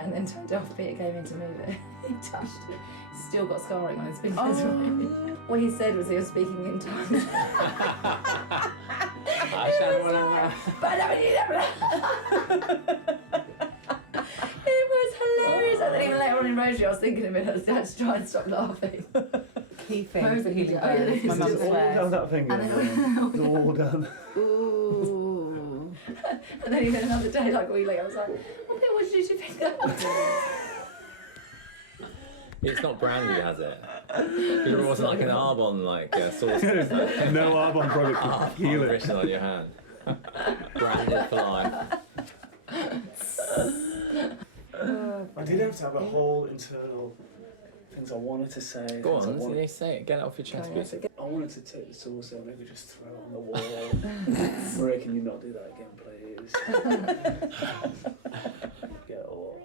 there and then turned it off. Peter came in to move it. He touched it. Still got scarring on his fingers. What he said was he was speaking in tongues. It was hilarious. And then even later on in Rosary, I was thinking of it. I had to try and stop laughing. Key thing for healing Oh, birds. My mum swears. All that finger. It's all done. Ooh. And then even another day, like a week later, I was like, okay, what did you do to your finger? It's not brandy, has it? It wasn't like an Arbonne sauce. No Arbonne product can heal it. Written on your hand. Branded for life. I did have to have a whole internal things I wanted to say. Go on, you say it. Get it off your chest. I wanted to take the sauce and maybe just throw it on the wall. Maria, can you not do that again, please? Get all.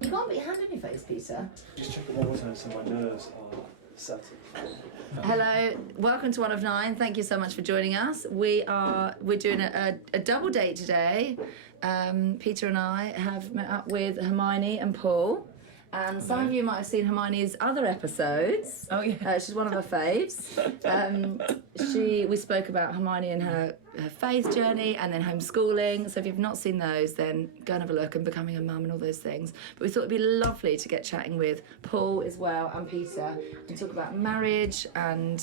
You can't put your hand on your face, Peter. Just check it one more time so my nerves are settled. Hello, welcome to One of Nine. Thank you so much for joining us. We're doing a double date today. Peter and I have met up with Hermione and Paul. And some of you might have seen Hermione's other episodes. Oh yeah, she's one of our faves. We spoke about Hermione and her faith journey and then homeschooling. So if you've not seen those, then go and have a look and becoming a mum and all those things. But we thought it'd be lovely to get chatting with Paul as well and Peter and talk about marriage and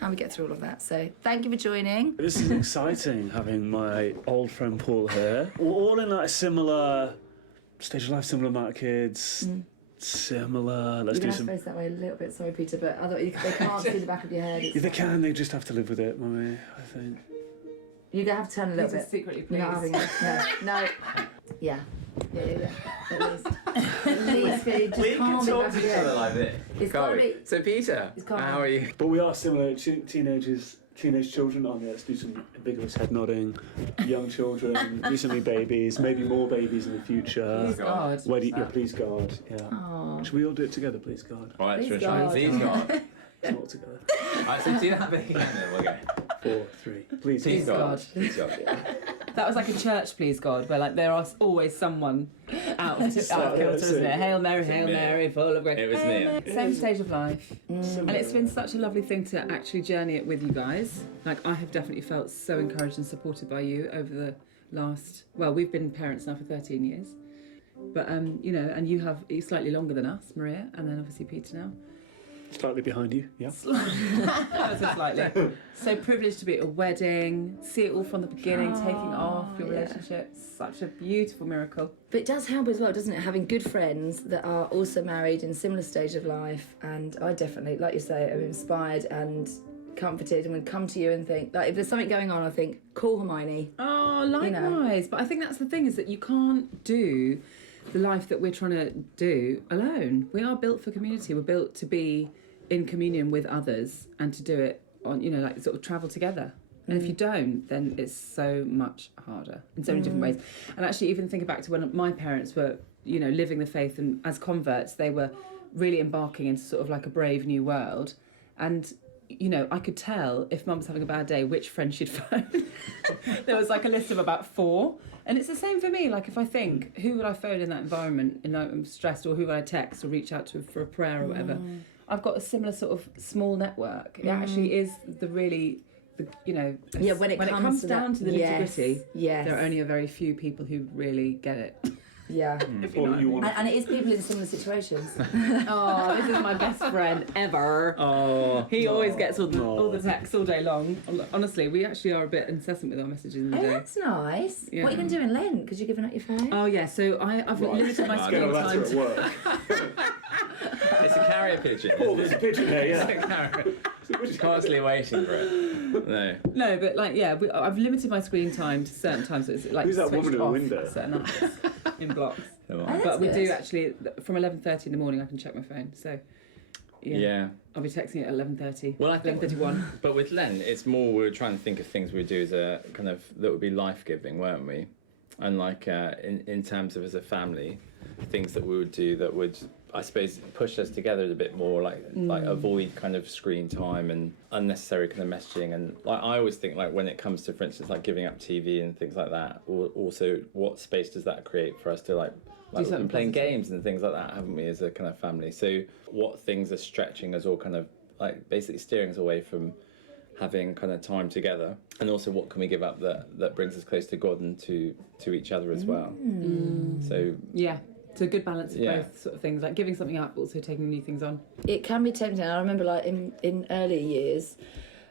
how we get through all of that. So thank you for joining. This is exciting having my old friend Paul here. We're all in like a similar stage of life, similar amount of kids. Similar. Let's do some. You're going to face that way a little bit. Sorry, Peter, but otherwise they can't see the back of your head. Yeah, they can. They just have to live with it, mummy. I think. You're going to have to turn a little Peter, bit. secretly, please. Not having it. No. Yeah. At least just We calm can the talk back to of each your other head. like this. It's Can't gotta we? be- So Peter, It's calm. how are you? But we are similar. Teenage children on there. Let's do some ambiguous head nodding. Young children, recently babies, maybe more babies in the future. Please God. Please God. Yeah. Aww. Should we all do it together, please God? All right, Please should we try and God. please God. All together. Alright, so do that bit again then, we'll go. 4, 3. Please, Please God. God. Please God. That was like a church, please God, where like there are always someone out of kilter, isn't it? Hail Mary, full of grace. It was me. Same stage of life. And it's been such a lovely thing to actually journey it with you guys. Like I have definitely felt so encouraged and supported by you over the last, we've been parents now for 13 years. But, and you're slightly longer than us, Maria, and then obviously Peter now. Slightly behind you, yeah. Ever so slightly. So privileged to be at a wedding, see it all from the beginning, taking off your relationship. Such a beautiful miracle. But it does help as well, doesn't it? Having good friends that are also married in similar stage of life. And I definitely, like you say, am inspired and comforted and would come to you and think, like, if there's something going on, I think, call Hermione. Oh, likewise. But I think that's the thing, is that you can't do the life that we're trying to do alone. We are built for community. We're built to be in communion with others and to do it on, sort of travel together. And if you don't, then it's so much harder in so many different ways. And actually, even think back to when my parents were, living the faith, and as converts, they were really embarking into sort of like a brave new world. And I could tell if Mum was having a bad day, which friend she'd phone. There was like a list of about 4. And it's the same for me. Like if I think, who would I phone in that environment and I'm stressed, or who would I text or reach out to for a prayer or whatever? I've got a similar sort of small network. It actually is when it comes down to the nitty-gritty, there are only a very few people who really get it. Yeah. And it is people in similar situations. Oh, this is my best friend ever. Oh. He always gets all the texts all day long. Honestly, we actually are a bit incessant with our messages in the day. That's nice. Yeah. What are you going to do in Lent? Because you're giving up your phone? Oh yeah, so I've limited my screen time at work. It's a carrier pigeon. Oh, there's a pigeon there, yeah. It's a carrier. Constantly waiting for it. No, but I've limited my screen time to certain times. So it's like Who's that woman switched in the off window? at certain hours in blocks. that's But we good. do actually, from 11:30 in the morning, I can check my phone. So Yeah. I'll be texting at 11:30. Well, I think 11:31. But with Len, it's more we were trying to think of things we'd do as a kind of that would be life-giving, weren't we? And like in terms of as a family, things that we would do that would, I suppose, push us together a bit more, like avoid kind of screen time and unnecessary kind of messaging. And like I always think, like when it comes to, for instance, like giving up TV and things like that, or also what space does that create for us to like like we've something been playing positive. games and things like that, haven't we, as a kind of family? So what things are stretching us, or kind of like basically steering us away from having kind of time together, and also what can we give up that brings us close to God and to each other as well. So Yeah. It's a good balance of Yeah. both sort of things, like giving something up, but also taking new things on. It can be tempting. I remember like in earlier years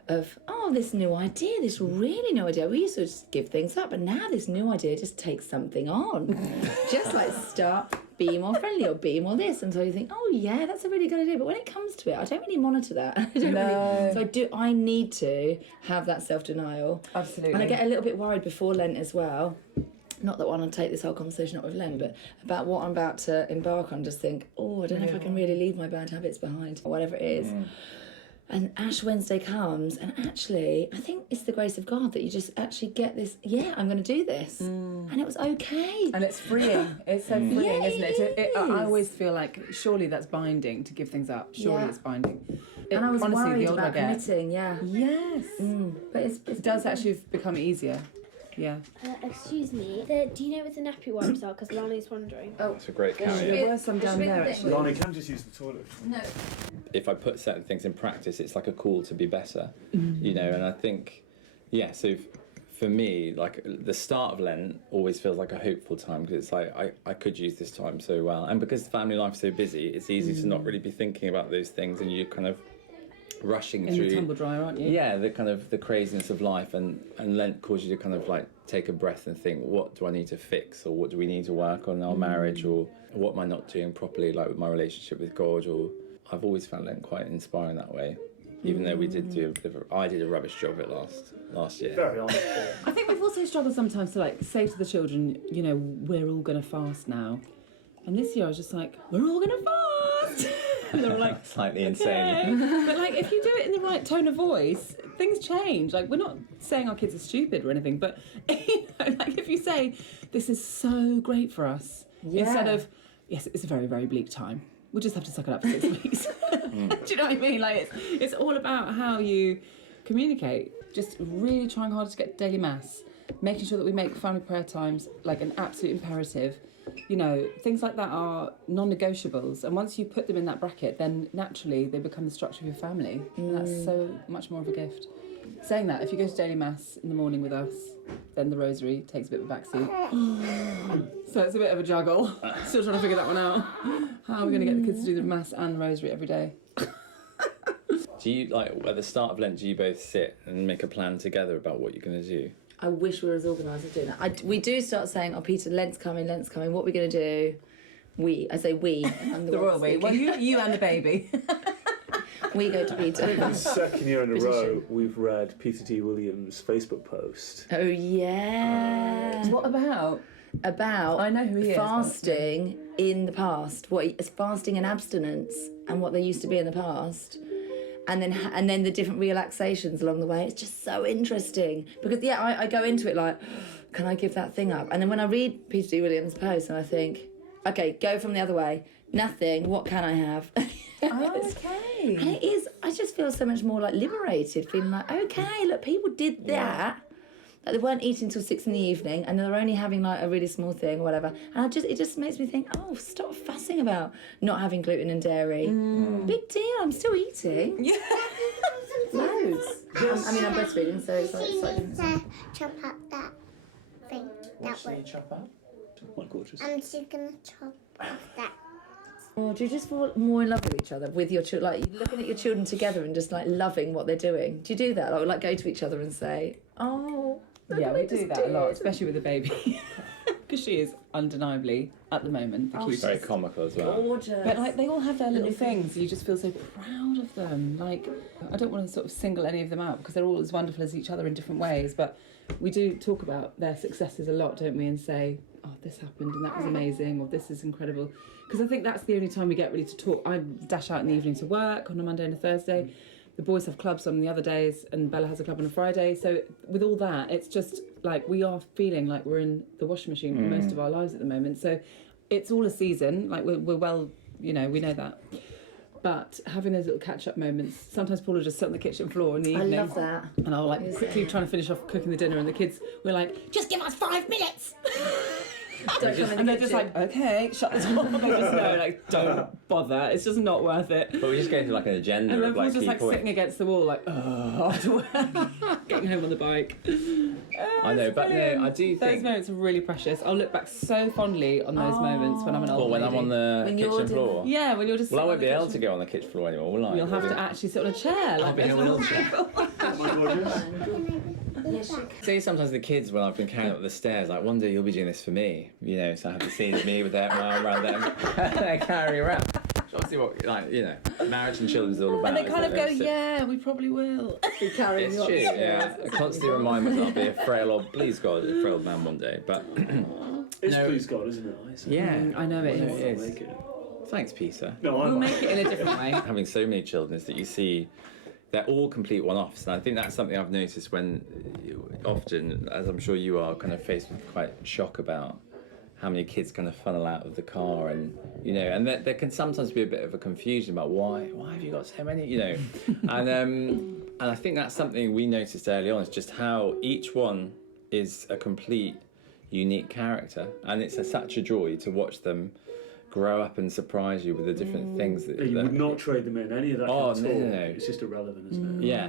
of, this new idea, this really new idea. We used to just give things up, but now this new idea just takes something on. Just like start being more friendly or being more this. And so you think, oh yeah, that's a really good idea. But when it comes to it, I don't really monitor that. I need to have that self-denial. Absolutely. And I get a little bit worried before Lent as well. Not that I want to take this whole conversation up with Lent, but about what I'm about to embark on, just think, I don't know if I can really leave my bad habits behind, or whatever it is. And Ash Wednesday comes, and actually, I think it's the grace of God that you just actually get this, I'm going to do this. And it was okay. And it's freeing. It's so freeing, Yeah, isn't it? it I is. always feel like surely that's binding to give things up. Surely Yeah. it's binding. And I was honestly, worried the older about I get, committing, yes, but it it does actually become easier. Yeah. Excuse me. Do you know where the nappy wipes are? Because Lani's wondering. That's a great carry. There were some down there actually. Lani can just use the toilet. No. If I put certain things in practice, it's like a call to be better, you know. And I think, so for me, like the start of Lent always feels like a hopeful time, because it's like I could use this time so well, and because family life's so busy, it's easy to not really be thinking about those things, and you're kind of rushing In through the tumble dryer, aren't you? Yeah, the kind of the craziness of life, and Lent causes you to kind of like take a breath and think, what do I need to fix, or what do we need to work on in our marriage, or what am I not doing properly, like with my relationship with God? Or I've always found Lent quite inspiring that way, even though we did do I did a rubbish job of it last year. Very honest. I think we've also struggled sometimes to like say to the children, you know, we're all going to fast now. And this year I was just like, we're all going to fast. And they were like, Slightly okay. insane. But like, if you do it in the right tone of voice, things change. Like, we're not saying our kids are stupid or anything, but you know, like if you say, this is so great for us, instead of, yes, it's a very, very bleak time, we'll just have to suck it up for 6 weeks. Do you know what I mean? Like, it's all about how you communicate. Just really trying hard to get daily mass, making sure that we make family prayer times like an absolute imperative. You know, things like that are non-negotiables, and once you put them in that bracket, then naturally they become the structure of your family. And that's so much more of a gift. Saying that, if you go to daily mass in the morning with us, then the rosary takes a bit of a backseat. So it's a bit of a juggle. Still trying to figure that one out. How are we going to get the kids to do the mass and the rosary every day? Do you, like, at the start of Lent, do you both sit and make a plan together about what you're going to do? I wish we were as organised as doing that. We do start saying, Peter, Lent's coming, what are we going to do? I say we. I'm the Royal one we. Well, speaking. you and the baby. We go to Peter. The second year in a row, we've read Peter D. Williams' Facebook post. Oh, yeah. What about? About I know who he is, but- fasting in the past, fasting and abstinence, and what they used to be in the past, and then the different relaxations along the way. It's just so interesting because I go into it like, can I give that thing up? And then when I read Peter D. Williams' post, and I think, okay, go from the other way. Nothing. What can I have? Okay. And it is. I just feel so much more like liberated, feeling like, okay, look, people did that. Like they weren't eating till 6 PM, and they're only having like a really small thing or whatever. And it just makes me think, stop fussing about not having gluten and dairy. Big deal. I'm still eating. Yeah. Loads. I mean, I'm breastfeeding, so it's like. Chop up that thing. That way. Chop out? My gorgeous. I'm just gonna chop off that. Or do you just fall more in love with each other, with your children? Like you're looking at your children together and just like loving what they're doing. Do you do that? Like go to each other and say, look Yeah, what we I do just that a lot, did. especially with the baby. Because she is undeniably, at the moment, the cutest. Very comical as well. Gorgeous. But like they all have their little things, you just feel so proud of them. Like I don't want to sort of single any of them out because they're all as wonderful as each other in different ways, but we do talk about their successes a lot, don't we, and say, this happened and that was amazing, or this is incredible. Because I think that's the only time we get really to talk. I dash out in the evening to work on a Monday and a Thursday. The boys have clubs on the other days, and Bella has a club on a Friday. So with all that, it's just like we are feeling like we're in the washing machine for most of our lives at the moment. So it's all a season. Like we're well, we know that. But having those little catch-up moments, sometimes Paul will just sit on the kitchen floor in the I evening. love that. And I'll like quickly trying to finish off cooking the dinner, and the kids were like, just give us 5 minutes. Don't come in the And they're just kitchen. like, okay, shut the door. They just know, like, don't bother. It's just not worth it. But we just go through like an agenda And of everyone's like just like people. sitting against the wall, like, oh, after work, getting home on the bike. I know, It's but no, brilliant. I do Those think. moments are really precious. I'll look back so fondly on those moments when I'm an old Or when I'm lady. on the When you're kitchen doing- floor. Yeah, when you're just. Well, I sitting won't on be the able to kitchen. go on the kitchen floor anymore, will I? You'll have to actually sit on a chair. Like be in a those wheelchair. Yes, See, sometimes the kids, when I've been carrying up the stairs, like, one day you'll be doing this for me, you know, so I have to see me with their arm around them and they carry around. It's obviously what, like, you know, marriage and children is all about. And they kind of isn't go, it? So- yeah, we probably will. be carrying It's you true, upstairs. yeah. I constantly remind myself I'll be a frail old, please God, a frail man one day. But It's No. please God, isn't it? I say. yeah, I know it No, is. it Make it. Thanks, Peter. No, We'll I'm make it in a different way. Having so many children is that you see they're all complete one-offs, and I think that's something I've noticed when often, as I'm sure you are, kind of faced with quite shock about how many kids kind of funnel out of the car, and you know, and there can sometimes be a bit of a confusion about why have you got so many, you know, and I think that's something we noticed early on, is just how each one is a complete unique character, and it's such a joy to watch them grow up and surprise you with the different things that You would not trade them in any of that. Oh, kind of no, talk. no. It's just irrelevant, isn't it? yeah,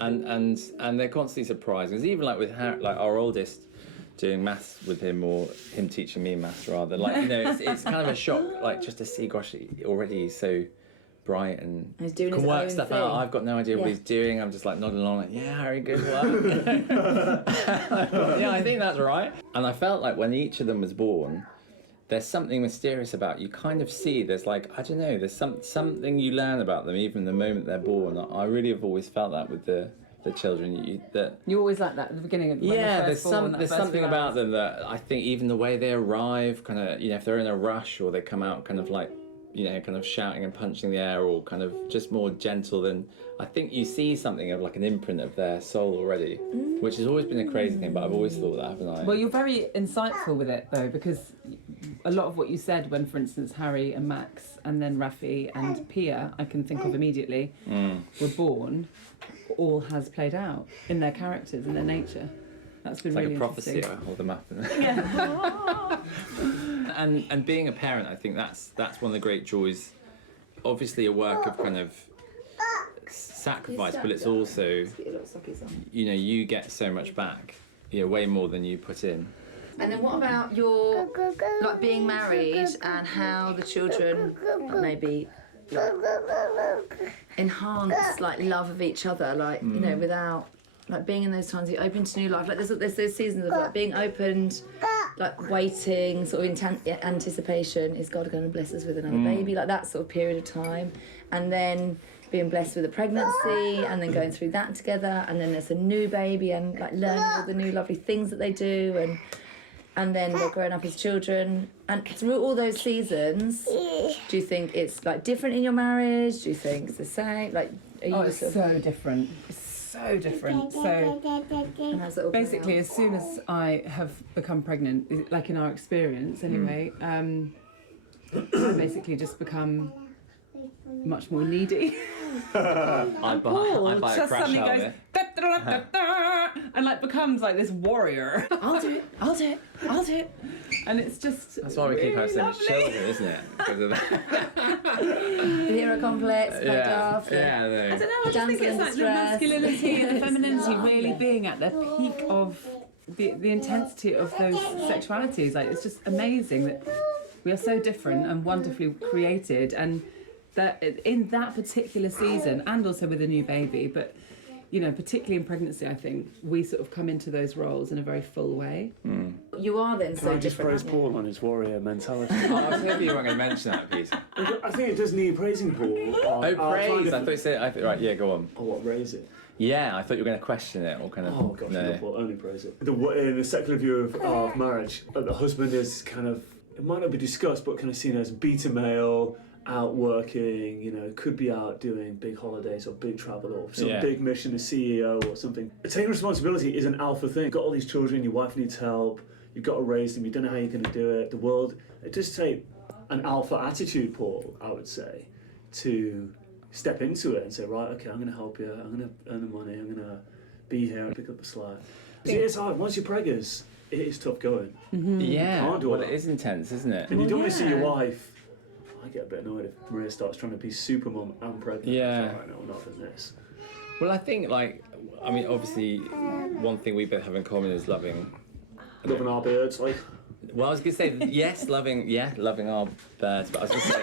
and they're constantly surprising. It's even like with Harry, like our oldest, doing maths with him, or him teaching me maths rather. Like, you know, it's kind of a shock, like, just to see, gosh, already he's so bright and He's doing can his work own stuff thing. out. I've got no idea what Yeah. he's doing. I'm just like nodding along, like, yeah, Harry, good work. Yeah, I think that's right. And I felt like when each of them was born, there's something mysterious about you. Kind of see there's like, I don't know, there's something you learn about them even the moment they're born. I really have always felt that with the children. That You always like that at the beginning. When yeah, they're there's first born, that there's first something few about hours. them that I think even the way they arrive, kind of, you know, if they're in a rush or they come out kind of like, you know, kind of shouting and punching the air, or kind of just more gentle than, I think you see something of like an imprint of their soul already, which has always been a crazy thing, but I've always thought that, haven't I? Well, you're very insightful with it though, because a lot of what you said when, for instance, Harry and Max, and then Rafi and Pia, I can think of immediately, were born, all has played out in their characters and their nature. That's been It's like really a prophecy. interesting. I hold them up. Yeah. and being a parent, I think that's one of the great joys. Obviously, a work of kind of sacrifice, but it's also, you know, you get so much back, you know, way more than you put in. And then what about your, like, being married and how the children maybe enhance, like, love of each other, like, you know, without, like, being in those times you're open to new life. Like, there's those seasons of, like, being opened, like, waiting, sort of anticipation. Is God going to bless us with another baby? Like, that sort of period of time. And then being blessed with a pregnancy, and then going through that together, and then there's a new baby, and, like, learning all the new lovely things that they do, and then they're growing up as children. And through all those seasons, do you think it's, like, different in your marriage? Do you think it's the same? Like, are you Oh, it's sort so different. It's so different. So of, how's it all playing basically, out? as soon as I have become pregnant, like in our experience anyway, I basically just become much more needy. I buy a just crash suddenly out of goes it. da-da-da-da-da, and like becomes like this warrior. I'll do it. I'll do it. I'll do it. And it's just That's why we keep having so much lovely. children, isn't it? Because of that. The hero complex, plugged off. Yeah, no. I don't know. I just Damsel think it's in like the distress. masculinity and the femininity really being at the peak of the intensity of those sexualities. Like, it's just amazing that we are so different and wonderfully created, and that in that particular season, and also with a new baby, but you know, particularly in pregnancy, I think we sort of come into those roles in a very full way. You are then Can so I just different. praise aren't you? Paul on his warrior mentality? Oh, I was hoping you weren't going to mention that, Peter. I think it does need praising, Paul. Oh, praise! I thought you said. Right, yeah, go on. Oh, what, raise it? Yeah, I thought you were going to question it or kind of. Oh gosh, no. no, Paul, only praise it. In the secular view of marriage, the husband is kind of, it might not be discussed, but kind of seen as beta male, out working, you know, could be out doing big holidays or big travel or some big mission as CEO or something. Taking responsibility is an alpha thing. You've got all these children, your wife needs help, you've got to raise them, you don't know how you're going to do it. The world, it does take an alpha attitude, Paul, I would say, to step into it and say, right, okay, I'm going to help you, I'm going to earn the money, I'm going to be here and pick up the slack. See, it's hard. Once you're preggers, it is tough going. Yeah, Can't do all well, that. it is intense, isn't it? And you don't want to see your yeah. wife. I get a bit annoyed if Maria starts trying to be super mum and pregnant. Yeah. It's like, no, we're not doing this. Well, I think, like, I mean, obviously, one thing we both have in common is loving. Loving our birds, like. Well, I was going to say, yes, loving our birds, but I was going to say.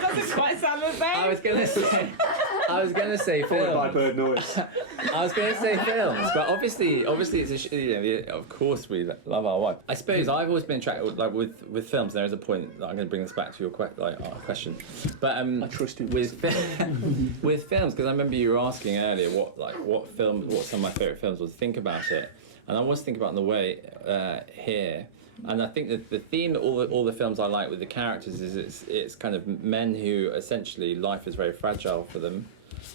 Doesn't quite sound the same. I was going to say Followed by films. bird noise. I was going to say films, but obviously it's of course we love our wife. I suppose I've always been attracted, like with films. There is a point that I'm going to bring this back to your question, but I trust you. with with films, because I remember you were asking earlier what some of my favourite films was. Think about it, and I was thinking about it on the way here. And I think that the theme that all the films I like with the characters is it's kind of men who essentially life is very fragile for them,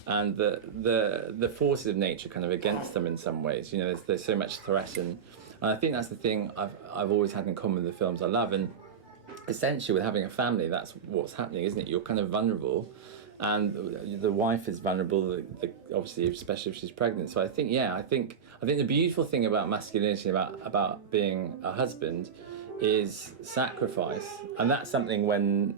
and the forces of nature kind of against them in some ways. You know, there's so much threat, and I think that's the thing I've always had in common with the films I love. And essentially, with having a family, that's what's happening, isn't it? You're kind of vulnerable, and the wife is vulnerable. Obviously, especially if she's pregnant. So I think the beautiful thing about masculinity, about being a husband, is sacrifice. And that's something when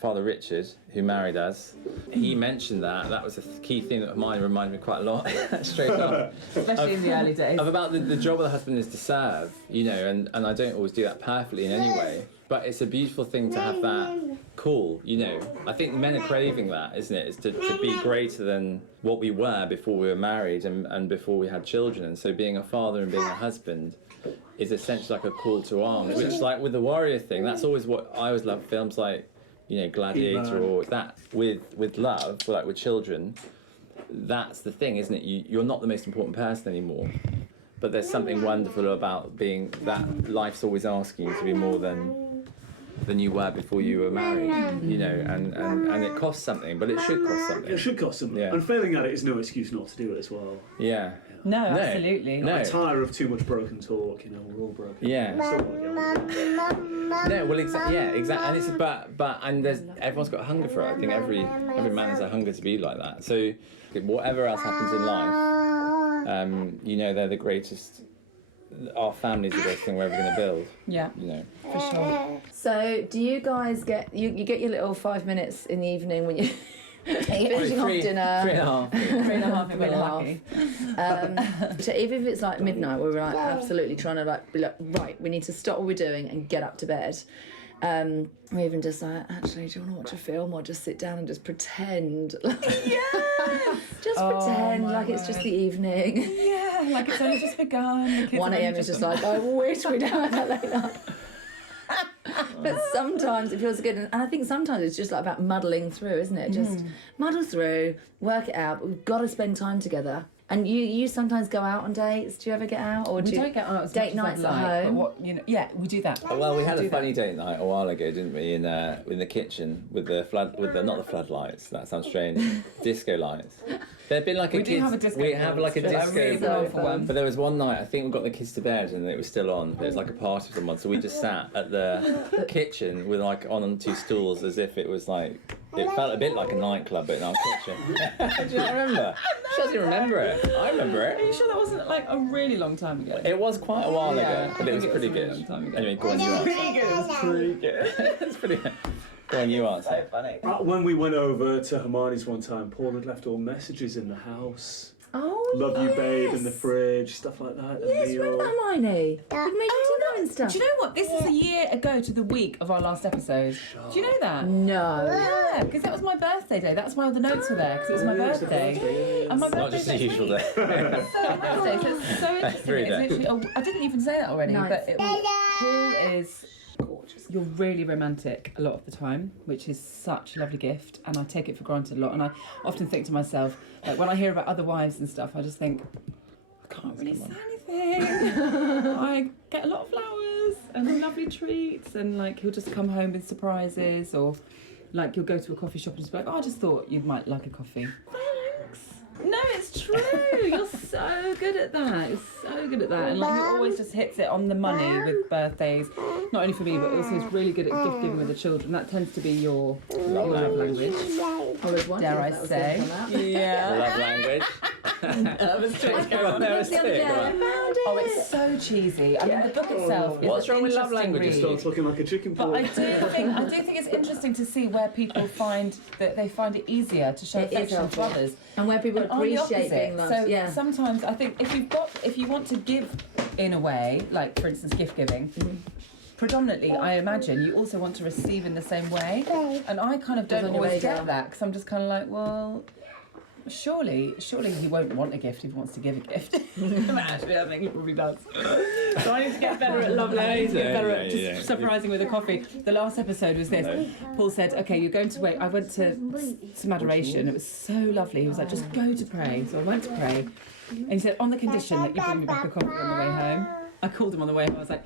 Father Richard, who married us, he mentioned that was a key thing that mine reminded me quite a lot, straight up. Especially in the early days. About the job of the husband is to serve, you know, and I don't always do that perfectly in any way, but it's a beautiful thing to have that call, you know. I think men are craving that, isn't it? Is to be greater than what we were before we were married and before we had children. And so being a father and being a husband is essentially like a call to arms, which, like with the warrior thing, that's always what I always love films like, you know, Gladiator or that with love, like with children. That's the thing, isn't it? You're not the most important person anymore, but there's something wonderful about being that life's always asking you to be more than you were before you were married, you know, and it costs something, but it should cost something. It should cost something. Yeah. And failing at it is no excuse not to do it as well. Yeah. No, absolutely. No. I tire of too much broken talk, you know, we're all broken. Yeah. Still wanna get on. No, well, exactly. And it's and there's everyone's got a hunger for it. I think every man has a hunger to be like that. So whatever else happens in life, you know, they're the greatest. Our family's the best thing we're ever going to build. Yeah, You know. for sure. So, do you guys get you get your little 5 minutes in the evening when you finishing off dinner? 3.5. 3.5 Three and a half. So even if it's like midnight, where we're like absolutely trying to like be like, right, we need to stop what we're doing and get up to bed. Or even just like, actually, do you want to watch a film or just sit down and just pretend? Just pretend like it's just the evening. Yeah, like it's only just begun. 1 a.m. is just like, I wish we'd had that late night. But sometimes it feels good, and I think sometimes it's just like about muddling through, isn't it? Just muddle through, work it out. But we've got to spend time together. And you sometimes go out on dates. Do you ever get out, or do We you don't get out as date much as nights I'd at like, home? But what, you know, yeah, we do that. Well, we had Do a funny that. date night a while ago, didn't we? In the kitchen with the not the floodlights. That sounds strange. Disco lights. There'd been like a We do kids. have a disco. We have like a It's disco. really So for one. But there was one night, I think we got the kids to bed and it was still on. It was like a party for someone, so we just sat at the kitchen with like on 2 stools as if it was like, it felt a bit like a nightclub but in our kitchen. Do you not remember? She doesn't remember it. I remember Are it. you sure that wasn't like a really long time ago? It was quite a while Yeah, ago, I but it was think pretty a really good. long time ago. Anyway, go on, you answer. Pretty good. It was pretty good. It's pretty good. Go on, you answer. Funny. When we went over to Hermione's one time, Paul had left all messages in the house. Oh, Love you, babe, in the yes. fridge, stuff like that. Yes, remember Hermione? We'd make dinner and stuff. Do you know what? This is a year ago to the week of our last episode. Do you know that? No. Yeah, because that was my birthday day. That's why the notes were there, because it was my birthday. And my Not birthday's just the next usual week. day. So Wednesday, so it's so interesting. Every It's day. literally, I didn't even say that already, Nice. but Paul is gorgeous. You're really romantic a lot of the time, which is such a lovely gift, and I take it for granted a lot. And I often think to myself, like when I hear about other wives and stuff, I just think, I can't really say anything. I get a lot of flowers and lovely treats, and like he'll just come home with surprises, or like you'll go to a coffee shop and just be like, oh, I just thought you might like a coffee. Thanks. No, it's true. You're so good at that. You're so good at that. And like he always just hits it on the money with birthdays. Not only for me, but also he's really good at gift giving with the children. That tends to be your love language. I was wondering Dare I if that was say? going to come out. Yeah. Love language. Nervous twitch. I found it the other day. I found it. Oh, it's so cheesy. I mean, the book itself. Is What's an wrong with love interesting languages? read. Starts looking like a chicken But ball. I do think it's interesting to see where people find that they find it easier to show It is affection to helpful. others. And where people And I'm the appreciate being opposite. loved. So Yeah. sometimes I think if you want to give in a way, like for instance gift giving, predominantly I imagine you also want to receive in the same way. And I kind of on don't your always radar. get that because I'm just kind of like, well, surely he won't want a gift if he wants to give a gift. But actually, I think he probably does. So I need to get better at love language, get better at just surprising with a coffee. The last episode was this. Paul said, okay, you're going to wait. I went to some adoration. It was so lovely. He was like, just go to pray. So I went to pray. And he said, on the condition that you bring me back a coffee on the way home. I called him on the way home. I was like,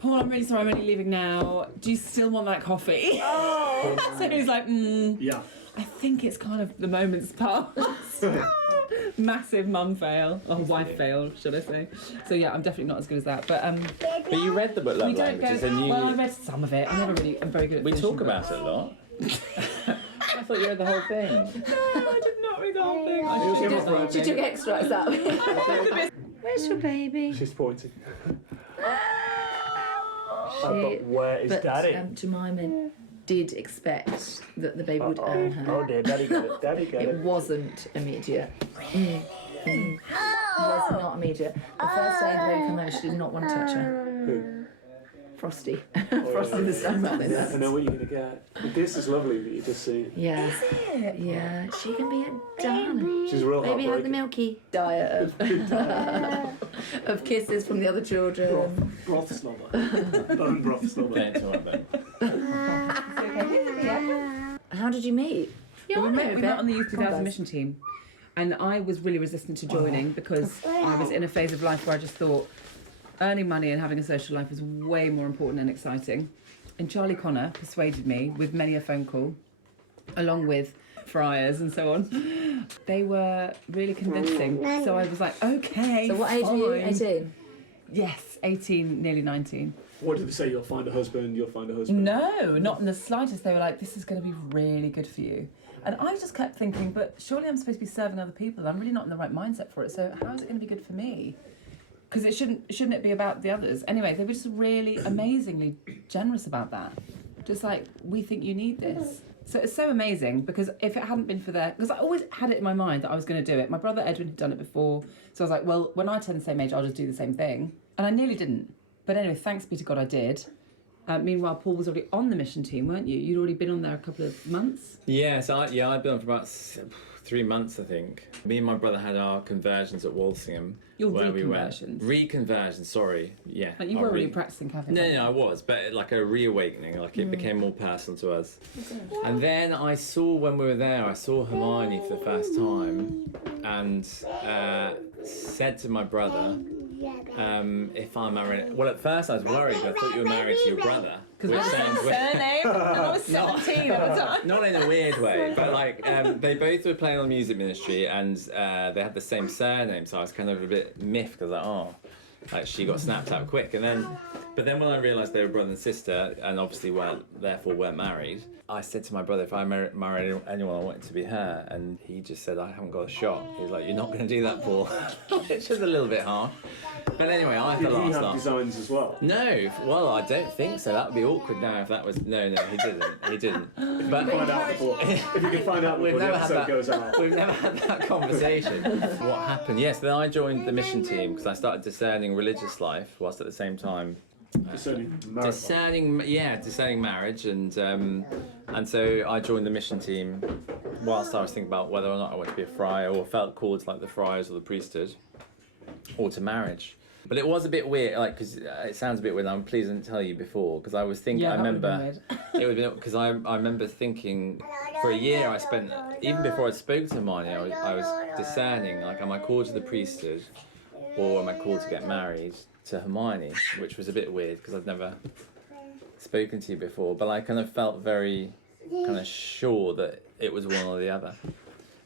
Paul, I'm really sorry, I'm only leaving now. Do you still want that coffee? So he was like, Yeah. I think it's kind of the moment's passed. Massive mum fail, or wife fail, should I say. So yeah, I'm definitely not as good as that. But But you read the book Love we don't go, Languages and you... well, I read some of it. I'm very good at we finishing talk about books. it a lot. I thought you read the whole thing. No, I did not read the whole thing. I You'll should give have up read right She the took whole extracts out. Where's your baby? She's pointing. She- But where is But Daddy? Jemima did expect that the baby would earn her. Oh dear, Daddy got it. Daddy got It it. wasn't immediate. It was not immediate. The first day the baby came home, she did not want to touch her. Who? Frosty. Frosty the Snowman. I know what you're going to get. But this is lovely that you just see. Yeah. Yeah, she can be a darling. She's real Baby had the heartbreaking. milky diet of kisses from the other children. Broth snobber. Bone broth snobber. Don't talk about that. How did you meet? Yeah, Well, I we know met a on bit. the Youth 2000 Converse. mission team, and I was really resistant to joining because I was in a phase of life where I just thought earning money and having a social life was way more important and exciting. And Charlie Connor persuaded me with many a phone call, along with friars and so on. They were really convincing. So I was like, okay, So what age were you? fine. 18? Yes, 18, nearly 19. What did they say? You'll find a husband, you'll find a husband. No, not in the slightest. They were like, this is going to be really good for you. And I just kept thinking, but surely I'm supposed to be serving other people. I'm really not in the right mindset for it. So how is it going to be good for me? Because it shouldn't it be about the others? Anyway, they were just really amazingly generous about that. Just like, we think you need this. So it's so amazing because if it hadn't been for their... Because I always had it in my mind that I was going to do it. My brother Edwin had done it before. So I was like, well, when I turn the same age, I'll just do the same thing. And I nearly didn't. But anyway, thanks be to God I did. Meanwhile, Paul was already on the mission team, weren't you? You'd already been on there a couple of months. Yeah, so I'd been on for about 3 months, I think. Me and my brother had our conversions at Walsingham. Your where we went. reconversions. Reconversions, sorry. Yeah. Like you our were already practicing Catholic. No, I was, but like a reawakening, like it became more personal to us. And then I saw, when we were there, I saw Hermione for the first time and said to my brother, if I'm married... Well, at first I was worried, I thought you were married to your brother. Because we sounds weird. surname, and I was 17 at the time. Not in a weird way, but like they both were playing on music ministry and they had the same surname, so I was kind of a bit miffed because like she got snapped up quick, but then when I realised they were brother and sister and obviously therefore weren't married, I said to my brother, if I married anyone, I want it to be her, and he just said, I haven't got a shot. He was like, you're not going to do that, Paul, which was a little bit harsh. But anyway, I had the Did he last have laugh. designs as well? No, well, I don't think so. That would be awkward now if that was... No, he didn't. But Find out before. If you can find out before the episode goes out. We've never had that conversation. What happened? Yes, then I joined the mission team because I started discerning religious life whilst at the same time discerning marriage, and so I joined the mission team whilst I was thinking about whether or not I wanted to be a friar or felt called to like the friars or the priesthood or to marriage. But it was a bit weird, like, because it sounds a bit weird. I'm pleased I didn't tell you before because I was thinking. Yeah, I that would've been remember it would be because I remember thinking for a year I spent, even before I spoke to Hermione, I was discerning, like, am I called to the priesthood or am I called to get married to Hermione, which was a bit weird because I'd never spoken to you before, but I kind of felt very kind of sure that it was one or the other.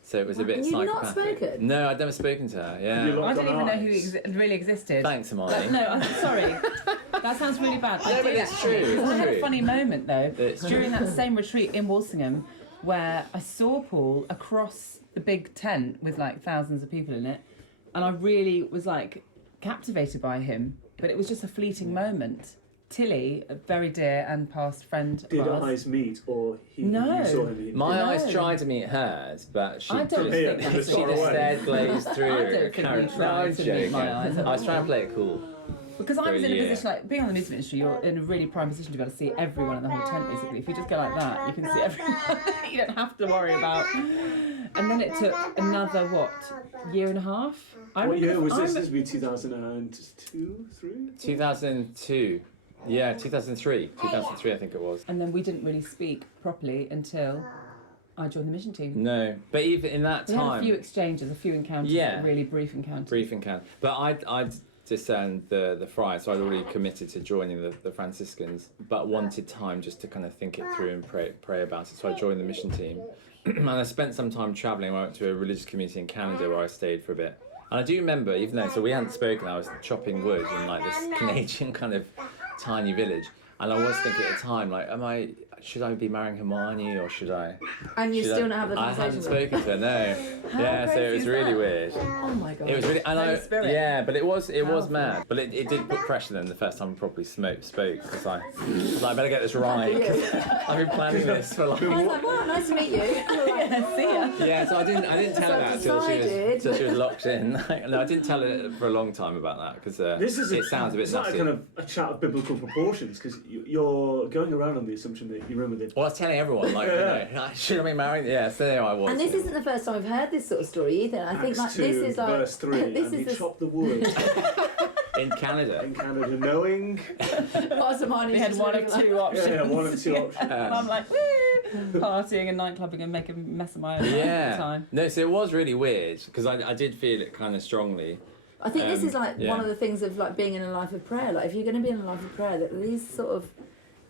So it was a bit And you've not psychopathic. spoken? No, I'd never spoken to her. Yeah. You I locked didn't on even know eyes. who really existed. Thanks, Hermione. Like, no, I'm sorry. That sounds really bad. No, but it's true. It's I had a true. funny moment though. It's During that same retreat in Walsingham, where I saw Paul across the big tent with like thousands of people in it, and I really was like captivated by him. But it was just a fleeting moment. Tilly, a very dear and past friend Did of your ours. eyes meet, or No. you saw him meet? My No. eyes tried to meet hers, but she I don't just, think Yeah, that's she she far just away. stared glazed through. I don't think we No, tried I'm to meet joking. my eyes at I was all. trying to play it cool. Because I for was a in a year. position, like, being on the music industry, you're in a really prime position to be able to see everyone in the whole tent, basically. If you just go like that, you can see everyone. You don't have to worry about... And then it took another, year and a half? What year was this? This would be 2002, 3? 2002. Yeah, 2003. 2003, I think it was. And then we didn't really speak properly until I joined the mission team. No, but even in that We had a time, few exchanges, a few encounters, Yeah. but really brief encounters. brief encounter. But I'd discerned the friars, so I'd already committed to joining the Franciscans, but wanted time just to kind of think it through and pray about it. So I joined the mission team, and I spent some time travelling. I went to a religious community in Canada where I stayed for a bit. And I do remember, even though we hadn't spoken, I was chopping wood in like this Canadian kind of tiny village, and I was thinking at the time, like, should I be marrying Hermione or should I? And you should still I, not have the I conversation hadn't with spoken to her, no. Yeah, so crazy it was is really that? weird. Oh my god. It was really, and Holy Spirit. yeah, but it was Powerful. mad. But it did put pressure then the first time I properly spoke because I was like, I better get this right. 'Cause I've been planning this for like. I was like, wow, nice to meet you. Yeah, see ya. Yeah, so I didn't tell So her that decided. till she was locked in. No, I didn't tell her for a long time about that because it sounds a bit it's like nutty. kind of a chat of biblical proportions, because you're going around on the assumption that you're in with it. Well, I was telling everyone, like, should I be married? Yeah, so there I was. And this isn't the first time we've heard this sort of story either. I think like Acts 2, this is like verse 3, this and is he the chopped the wood in Canada. in Canada, knowing. We had one of two options. Yeah, one of two options. And I'm like, woo, partying and nightclubbing and making a mess of my own life at the time. No, so it was really weird because I did feel it kind of strongly. I think this is like yeah. one of the things of like being in a life of prayer. Like if you're going to be in a life of prayer, that these sort of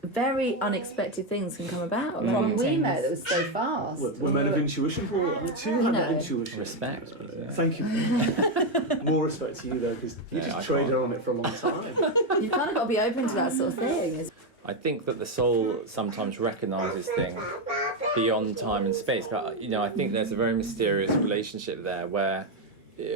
very unexpected things can come about. Like when we met, it was so fast. We're men of intuition, Paul. Two have that intuition. Respect. Thank you. More respect to you though, because you Yeah, just I traded can't. on it for a long time. You've kind of got to be open to that sort of thing. I think that the soul sometimes recognises things beyond time and space. But, I think there's a very mysterious relationship there where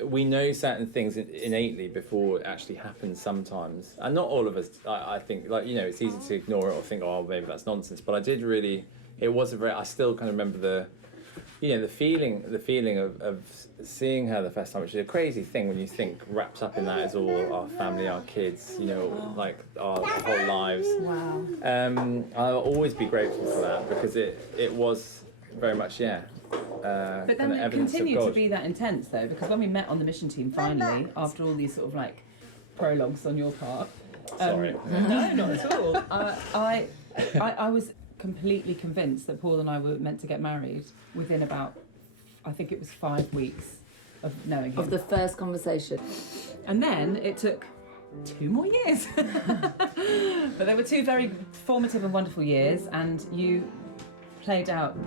we know certain things innately before it actually happens sometimes. And not all of us, I think, it's easy to ignore it or think, oh, maybe that's nonsense. But I did really, I still kind of remember the feeling of seeing her the first time, which is a crazy thing when you think wrapped up in that is all our family, our kids, like our whole lives. Wow. I'll always be grateful for that because it was very much, But then it continued to be that intense though, because when we met on the mission team finally, after all these sort of like prologues on your part. Sorry. No, not at all. I was completely convinced that Paul and I were meant to get married within about, I think it was 5 weeks of knowing him. Of the first conversation. And then it took 2 more years. But they were 2 very formative and wonderful years, and you played out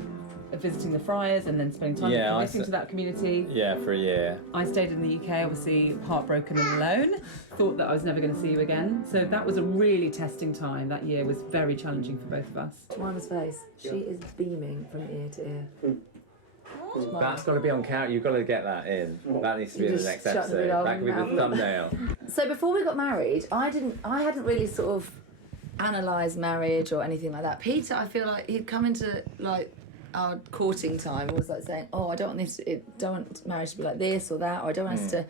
visiting the friars and then spending time committing to that community. Yeah, for a year. I stayed in the UK, obviously heartbroken and alone. Thought that I was never going to see you again. So that was a really testing time. That year was very challenging for both of us. Jemima's face. She is beaming from ear to ear. That's got to be on camera. You've got to get that in. That needs to be You in the just next shut the episode. big old That could be the mouth. thumbnail. So before we got married, I hadn't really sort of analysed marriage or anything like that. Peter, I feel like he'd come into like our courting time and was like saying, "Oh, I don't want don't want marriage to be like this or that, or I don't want us to,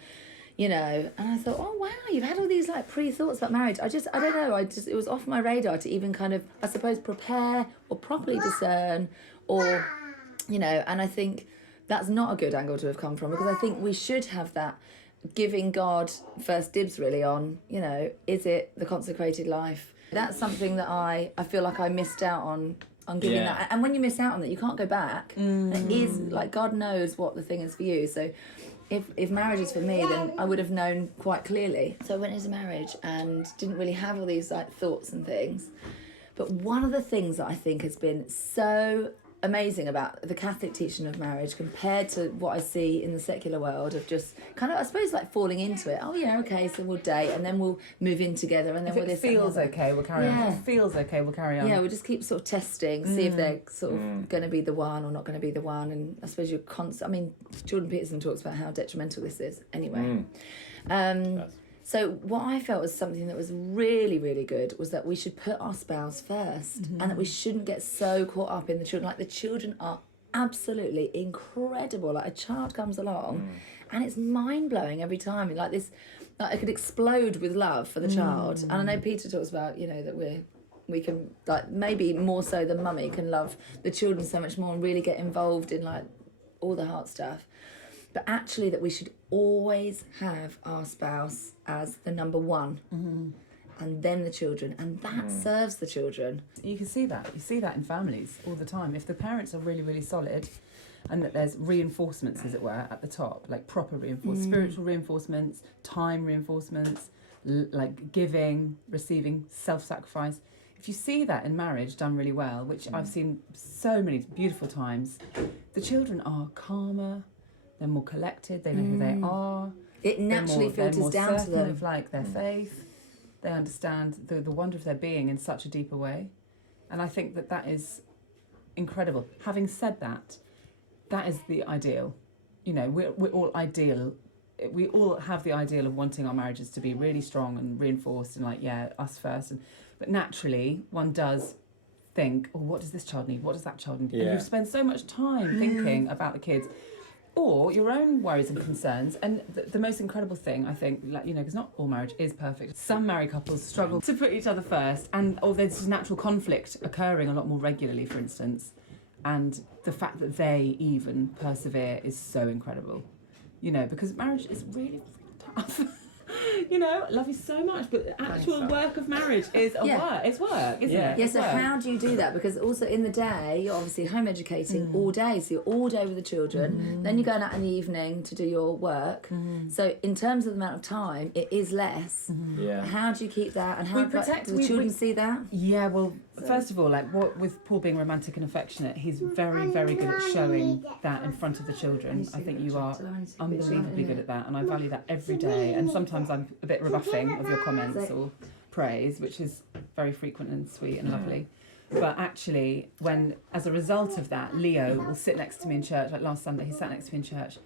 And I thought, oh wow, you've had all these like pre-thoughts about marriage. I don't know. It was off my radar to even kind of, I suppose, prepare or properly discern, or, And I think that's not a good angle to have come from, because I think we should have that giving God first dibs really on, is it the consecrated life? That's something that I feel like I missed out on giving that. And when you miss out on that, you can't go back. It is like God knows what the thing is for you. So if marriage is for me, then I would have known quite clearly. So I went into marriage and didn't really have all these like thoughts and things. But one of the things that I think has been so amazing about the Catholic teaching of marriage compared to what I see in the secular world of just kind of, I suppose, like falling into it. Oh yeah, okay, so we'll date and then we'll move in together and then we'll If it feels okay, we'll carry on. If it feels okay, we'll carry on. Yeah, we'll just keep sort of testing, see if they're sort of going to be the one or not going to be the one. And I suppose you're constant. I mean, Jordan Peterson talks about how detrimental this is anyway. So what I felt was something that was really, really good was that we should put our spouse first and that we shouldn't get so caught up in the children. Like, the children are absolutely incredible. Like, a child comes along and it's mind-blowing every time. Like this, like, I could explode with love for the child. And I know Peter talks about, you know, that we can, like, maybe more so than mummy can love the children so much more and really get involved in, like, all the hard stuff. But actually that we should always have our spouse as the number one and then the children, and that serves the children. You can see that. You see that in families all the time. If the parents are really, really solid and that there's reinforcements, as it were, at the top, like proper reinforcements, spiritual reinforcements, time reinforcements, like giving, receiving, self-sacrifice. If you see that in marriage done really well, which I've seen so many beautiful times, the children are calmer, they're more collected, they know who they are. It naturally filters down to them. Of, like, their faith. They understand the wonder of their being in such a deeper way. And I think that is incredible. Having said that, that is the ideal. You know, we're all ideal. We all have the ideal of wanting our marriages to be really strong and reinforced and, like, yeah, us first. But naturally, one does think, oh, what does this child need? What does that child need? Yeah. And you spend so much time thinking about the kids. Or your own worries and concerns. And the most incredible thing, I think, like, you know, because not all marriage is perfect. Some married couples struggle to put each other first, or there's natural conflict occurring a lot more regularly, for instance. And the fact that they even persevere is so incredible. You know, because marriage is really tough. You know, I love you so much, but the actual work of marriage is work. It's work, isn't it? Yeah, It's so work. how do you do that? Because also in the day, you're obviously home educating all day, so you're all day with the children. Then you're going out in the evening to do your work. So in terms of the amount of time, it is less. Yeah. How do you keep that? And how do the children see that? Yeah, well, first of all, like, what with Paul being romantic and affectionate, he's very, very good at showing that in front of the children. I think you are unbelievably good at that, and I value that every day. And sometimes I'm a bit rebuffing of your comments or praise, which is very frequent and sweet and lovely. But actually, when, as a result of that, Leo will sit next to me in church. Like last Sunday, he sat next to me in church,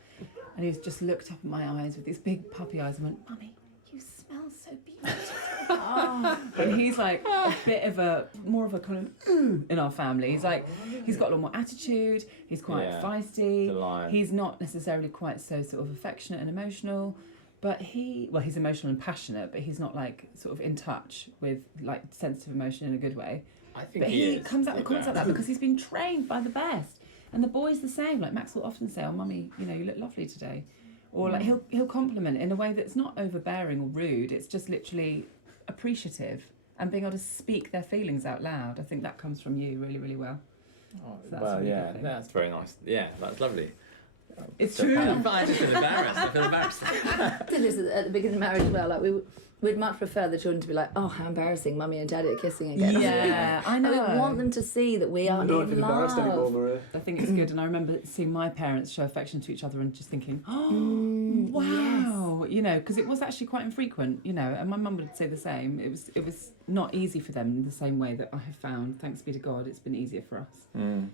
and he just looked up at my eyes with these big puppy eyes and went, "Mummy, you smell so beautiful." And he's like a bit of more of a kind of in our family. He's like, he's got a lot more attitude. He's quite feisty. The lion. He's not necessarily quite so sort of affectionate and emotional, but he's emotional and passionate, but he's not like sort of in touch with like sensitive emotion in a good way. I think But he comes out with comments like that because he's been trained by the best. And the boy's the same. Like Max will often say, "Oh, Mummy, you know, you look lovely today," or like he'll compliment in a way that's not overbearing or rude. It's just literally appreciative and being able to speak their feelings out loud. I think that comes from you really, really well. Oh, So that's well, really yeah, good. that's very nice. Yeah, that's lovely. It's So true. I just feel embarrassed. I feel embarrassed. I did this at the beginning of marriage as well. Like we'd much prefer the children to be like, "Oh, how embarrassing! Mummy and Daddy are kissing again." Yeah, I know. And we want them to see that we are I'm not in even embarrassed anymore, love. Maria. I think it's good, and I remember seeing my parents show affection to each other and just thinking, "Oh, wow," you know, because it was actually quite infrequent, you know. And my mum would say the same. It was not easy for them in the same way that I have found. Thanks be to God, it's been easier for us.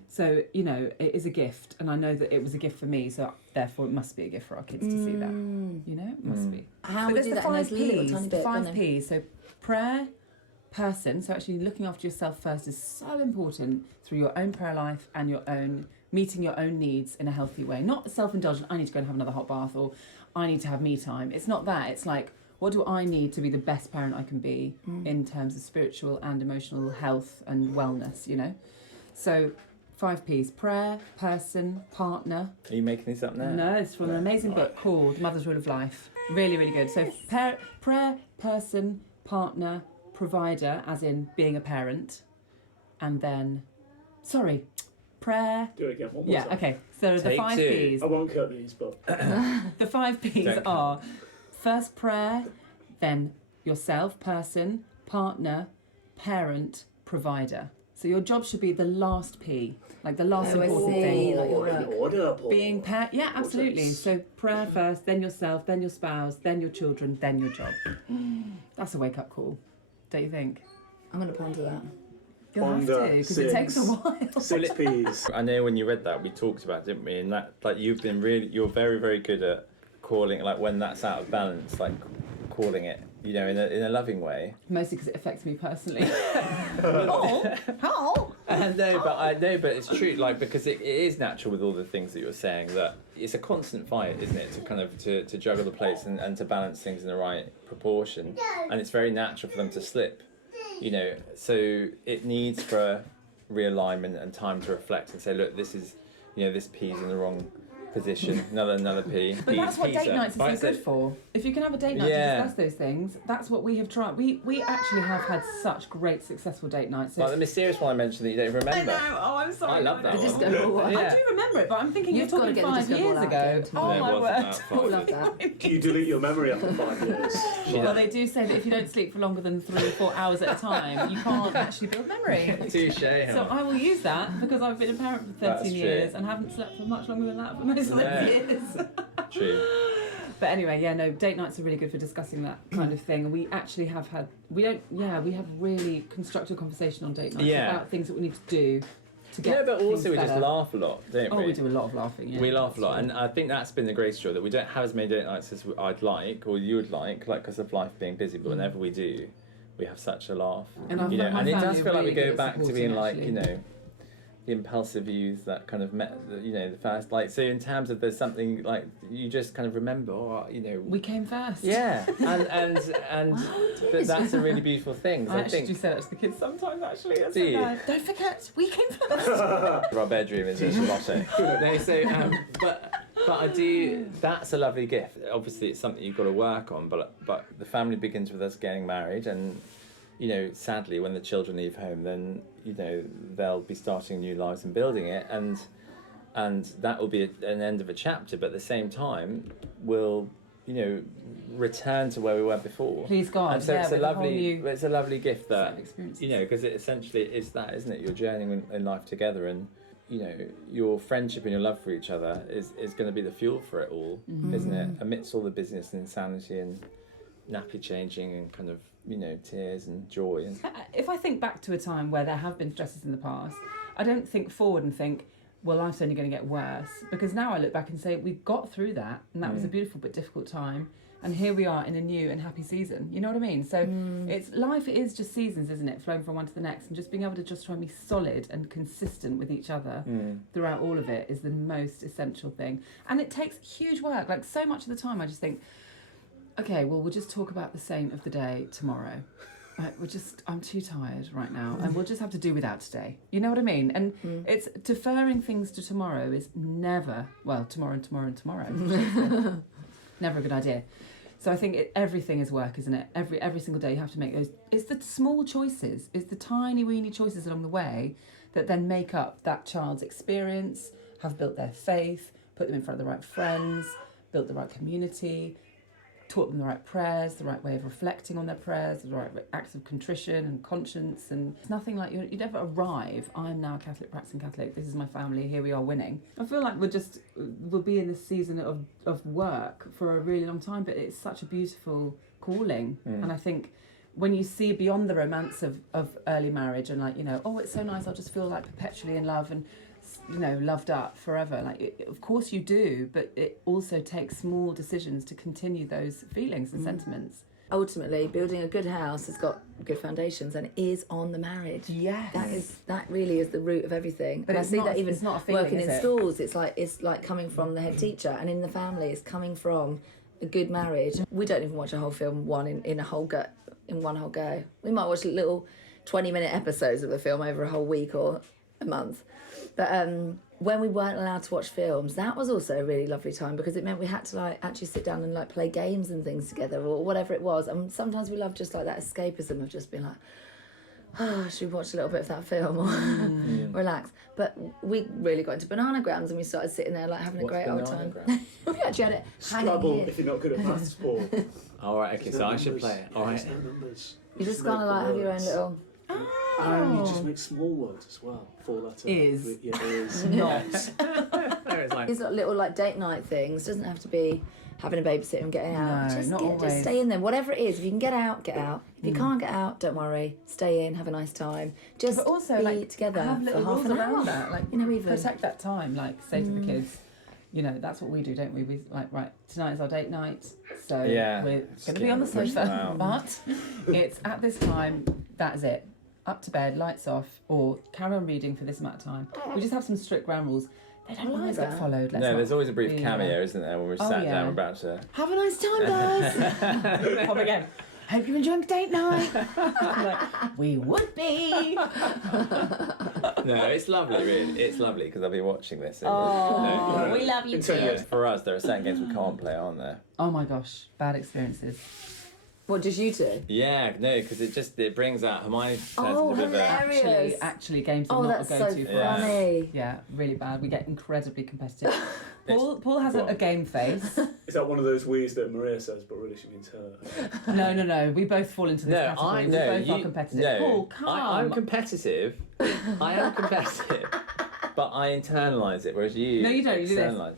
So you know, it is a gift, and I know that it was a gift for me. So therefore, it must be a gift for our kids to see that. You know, it must be. How But would there's do the that in those 5 little Ps, tiny the bits? 5 Ps. So prayer, person. So actually looking after yourself first is so important through your own prayer life and your own meeting your own needs in a healthy way. Not self-indulgent, I need to go and have another hot bath, or I need to have me time. It's not that. It's like, what do I need to be the best parent I can be in terms of spiritual and emotional health and wellness, you know? So 5 Ps, prayer, person, partner. Are you making this up now? No, it's from an amazing book called Mother's Rule of Life. Really, really good. So prayer, person, partner, provider, as in being a parent, and then, prayer. Do it again, one more Yeah, time. okay. So the Take 5 two. Ps. I won't cut these, but The 5 Ps Don't are first prayer, then yourself, person, partner, parent, provider. So your job should be the last P, like the last Oh, I important see. thing. Like your in work. order, Paul. Being paired, yeah, absolutely. So prayer first, then yourself, then your spouse, then your children, then your job. That's a wake-up call, don't you think? I'm going to ponder that. You'll have Ponder to, because it takes a six. while. 6 P's. I know when you read that, we talked about it, didn't we? And that, like, you're very, very good at calling, like, when that's out of balance, like, calling it, you know, in a loving way. Mostly because it affects me personally. How? No, but it's true, like, because it is natural with all the things that you're saying, that it's a constant fight, isn't it, to kind of to juggle the plates and to balance things in the right proportion, and it's very natural for them to slip, you know, so it needs for realignment and time to reflect and say, look, this is, you know, this P's in the wrong position, another P. But that's what date nights are Right, so good for. If you can have a date night Yeah. to discuss those things, that's what we have tried. We actually have had such great successful date nights. So Like the mysterious one I mentioned that you don't even remember. I know. Oh, I'm sorry. I love that The one. disco ball one. Yeah. I do remember it, but I'm thinking You've you're got to talking get the 5 disco years ball out ago. again tomorrow. Oh No, my it wasn't word. that Paul far. loved that. Do you delete your memory after 5 years? Well, they do say that if you don't sleep for longer than 3 or 4 hours at a time, you can't actually build memory. Touche. So I will use that because I've been a parent for 13 That's years true. and haven't slept for much longer than that for most of No. those years. True. But anyway, yeah, no, date nights are really good for discussing that kind of thing. And we actually have we have really constructive conversation on date nights Yeah. about things that we need to do to get Yeah, but also things we just better. laugh a lot, don't we? Oh, we do a lot of laughing, yeah. We laugh a lot, That's and I think that's been the greatest joy, that we don't have as many date nights as I'd like, or you would like because of life being busy. But whenever we do, we have such a laugh. And I You know, find my and it family does feel like we really good go at back to supporting, being like, actually. you know, the impulsive youth that kind of met, you know, the first, like, so in terms of there's something like you just kind of remember, oh, you know, We came first. yeah, and that's a really beautiful thing. 'Cause I I actually do think say that to the kids sometimes, actually. That's Do so you? bad. Don't forget, we came first. our bedroom is a motto. No, so but I do. That's a lovely gift. Obviously, it's something you've got to work on. But the family begins with us getting married, and you know, sadly, when the children leave home, then you know they'll be starting new lives and building it, and that will be an end of a chapter. But at the same time, we'll you know return to where we were before. Please God, And so yeah, it's a with a whole lovely, new it's a lovely gift set that of experiences. you know, because it essentially is that, isn't it? You're journeying in life together, and you know your friendship and your love for each other is going to be the fuel for it all, isn't it? Amidst all the business and insanity and nappy changing and kind of you know tears and joy. And If I think back to a time where there have been stresses in the past, I don't think forward and think, well, life's only going to get worse. Because now I look back and say, we got through that, and that was a beautiful but difficult time. And here we are in a new and happy season. You know what I mean? So it's life is just seasons, isn't it? Flowing from one to the next. And just being able to just try and be solid and consistent with each other throughout all of it is the most essential thing. And it takes huge work. Like so much of the time I just think, okay, well, we'll just talk about the saint of the day tomorrow. Like, I'm too tired right now, and we'll just have to do without today. You know what I mean? And it's deferring things to tomorrow is never, well, tomorrow and tomorrow and tomorrow. Never a good idea. So I think everything is work, isn't it? Every single day you have to make those. It's the small choices, it's the tiny weeny choices along the way that then make up that child's experience, have built their faith, put them in front of the right friends, built the right community, taught them the right prayers, the right way of reflecting on their prayers, the right acts of contrition and conscience. And it's nothing like you never arrive, I'm now a Catholic, practicing Catholic, this is my family, here we are winning. I feel like we'll be in this season of work for a really long time, but it's such a beautiful calling. And I think when you see beyond the romance of early marriage and like, you know, oh, it's so nice, I'll just feel like perpetually in love and you know, loved up forever. Like, of course you do, but it also takes small decisions to continue those feelings and sentiments. Ultimately, building a good house has got good foundations and is on the marriage. Yes. That really is the root of everything. But and I it's see not- that even it's not a feeling, working is in it? schools. It's like coming from the head teacher, and in the family, it's coming from a good marriage. We don't even watch a whole film in one whole go. We might watch little 20-minute episodes of the film over a whole week or a month. But when we weren't allowed to watch films, that was also a really lovely time because it meant we had to like actually sit down and like play games and things together or whatever it was. And sometimes we love just like that escapism of just being like, oh, should we watch a little bit of that film or relax? But we really got into bananagrams and we started sitting there like having a great old time. We actually had it hanging Scrabble here. if you're not good at maths, Paul. all right, okay, so I should play it. All right. There's no numbers. You just kind of like have your own little... And you just make small words as well. 4-letter. Is. Yeah, is. Not. It's like, These little like date night things doesn't have to be having a babysitter and getting out. No, just, not just always. stay in there. Whatever it is, if you can get out, get out. If you can't get out, don't worry. Stay in, have a nice time. Just But also, be like, together have little for half rules an around hour. that. Like, You know, even protect that time. Like, say to the kids, you know, that's what we do, don't we? We like, right, tonight is our date night, so Yeah, we're just going to be on the get them pushed sofa, out. but it's at this time. That's it. Up to bed, lights off, or carry on reading for this amount of time. We just have some strict ground rules. They don't always get that. followed. Let's no, not there's always a brief be, cameo, isn't there, when we're sat yeah. down, we're about to... have a nice time, guys. Pop again. Hope you're enjoying date night. I'm like, we would be. No, it's lovely, really. It's lovely, because I'll be watching this. And, Oh, we love you In 10 too. years. For us, there are certain games we can't play, aren't there? Oh my gosh, bad experiences. What, just you two? Yeah, no, because it brings out Hermione turns Oh, into a bit of a... hilarious. Actually, games are Oh, not that's a so go-to for Yeah. us. funny. Yeah, really bad. We get incredibly competitive. Paul has a game face. Is that one of those we's that Maria says, but really she means her? No. We both fall into this No, category. I We know. both are competitive. No, Paul, come. I'm competitive. I am competitive, but I internalise it, whereas you... No, you don't, you do this. externalise.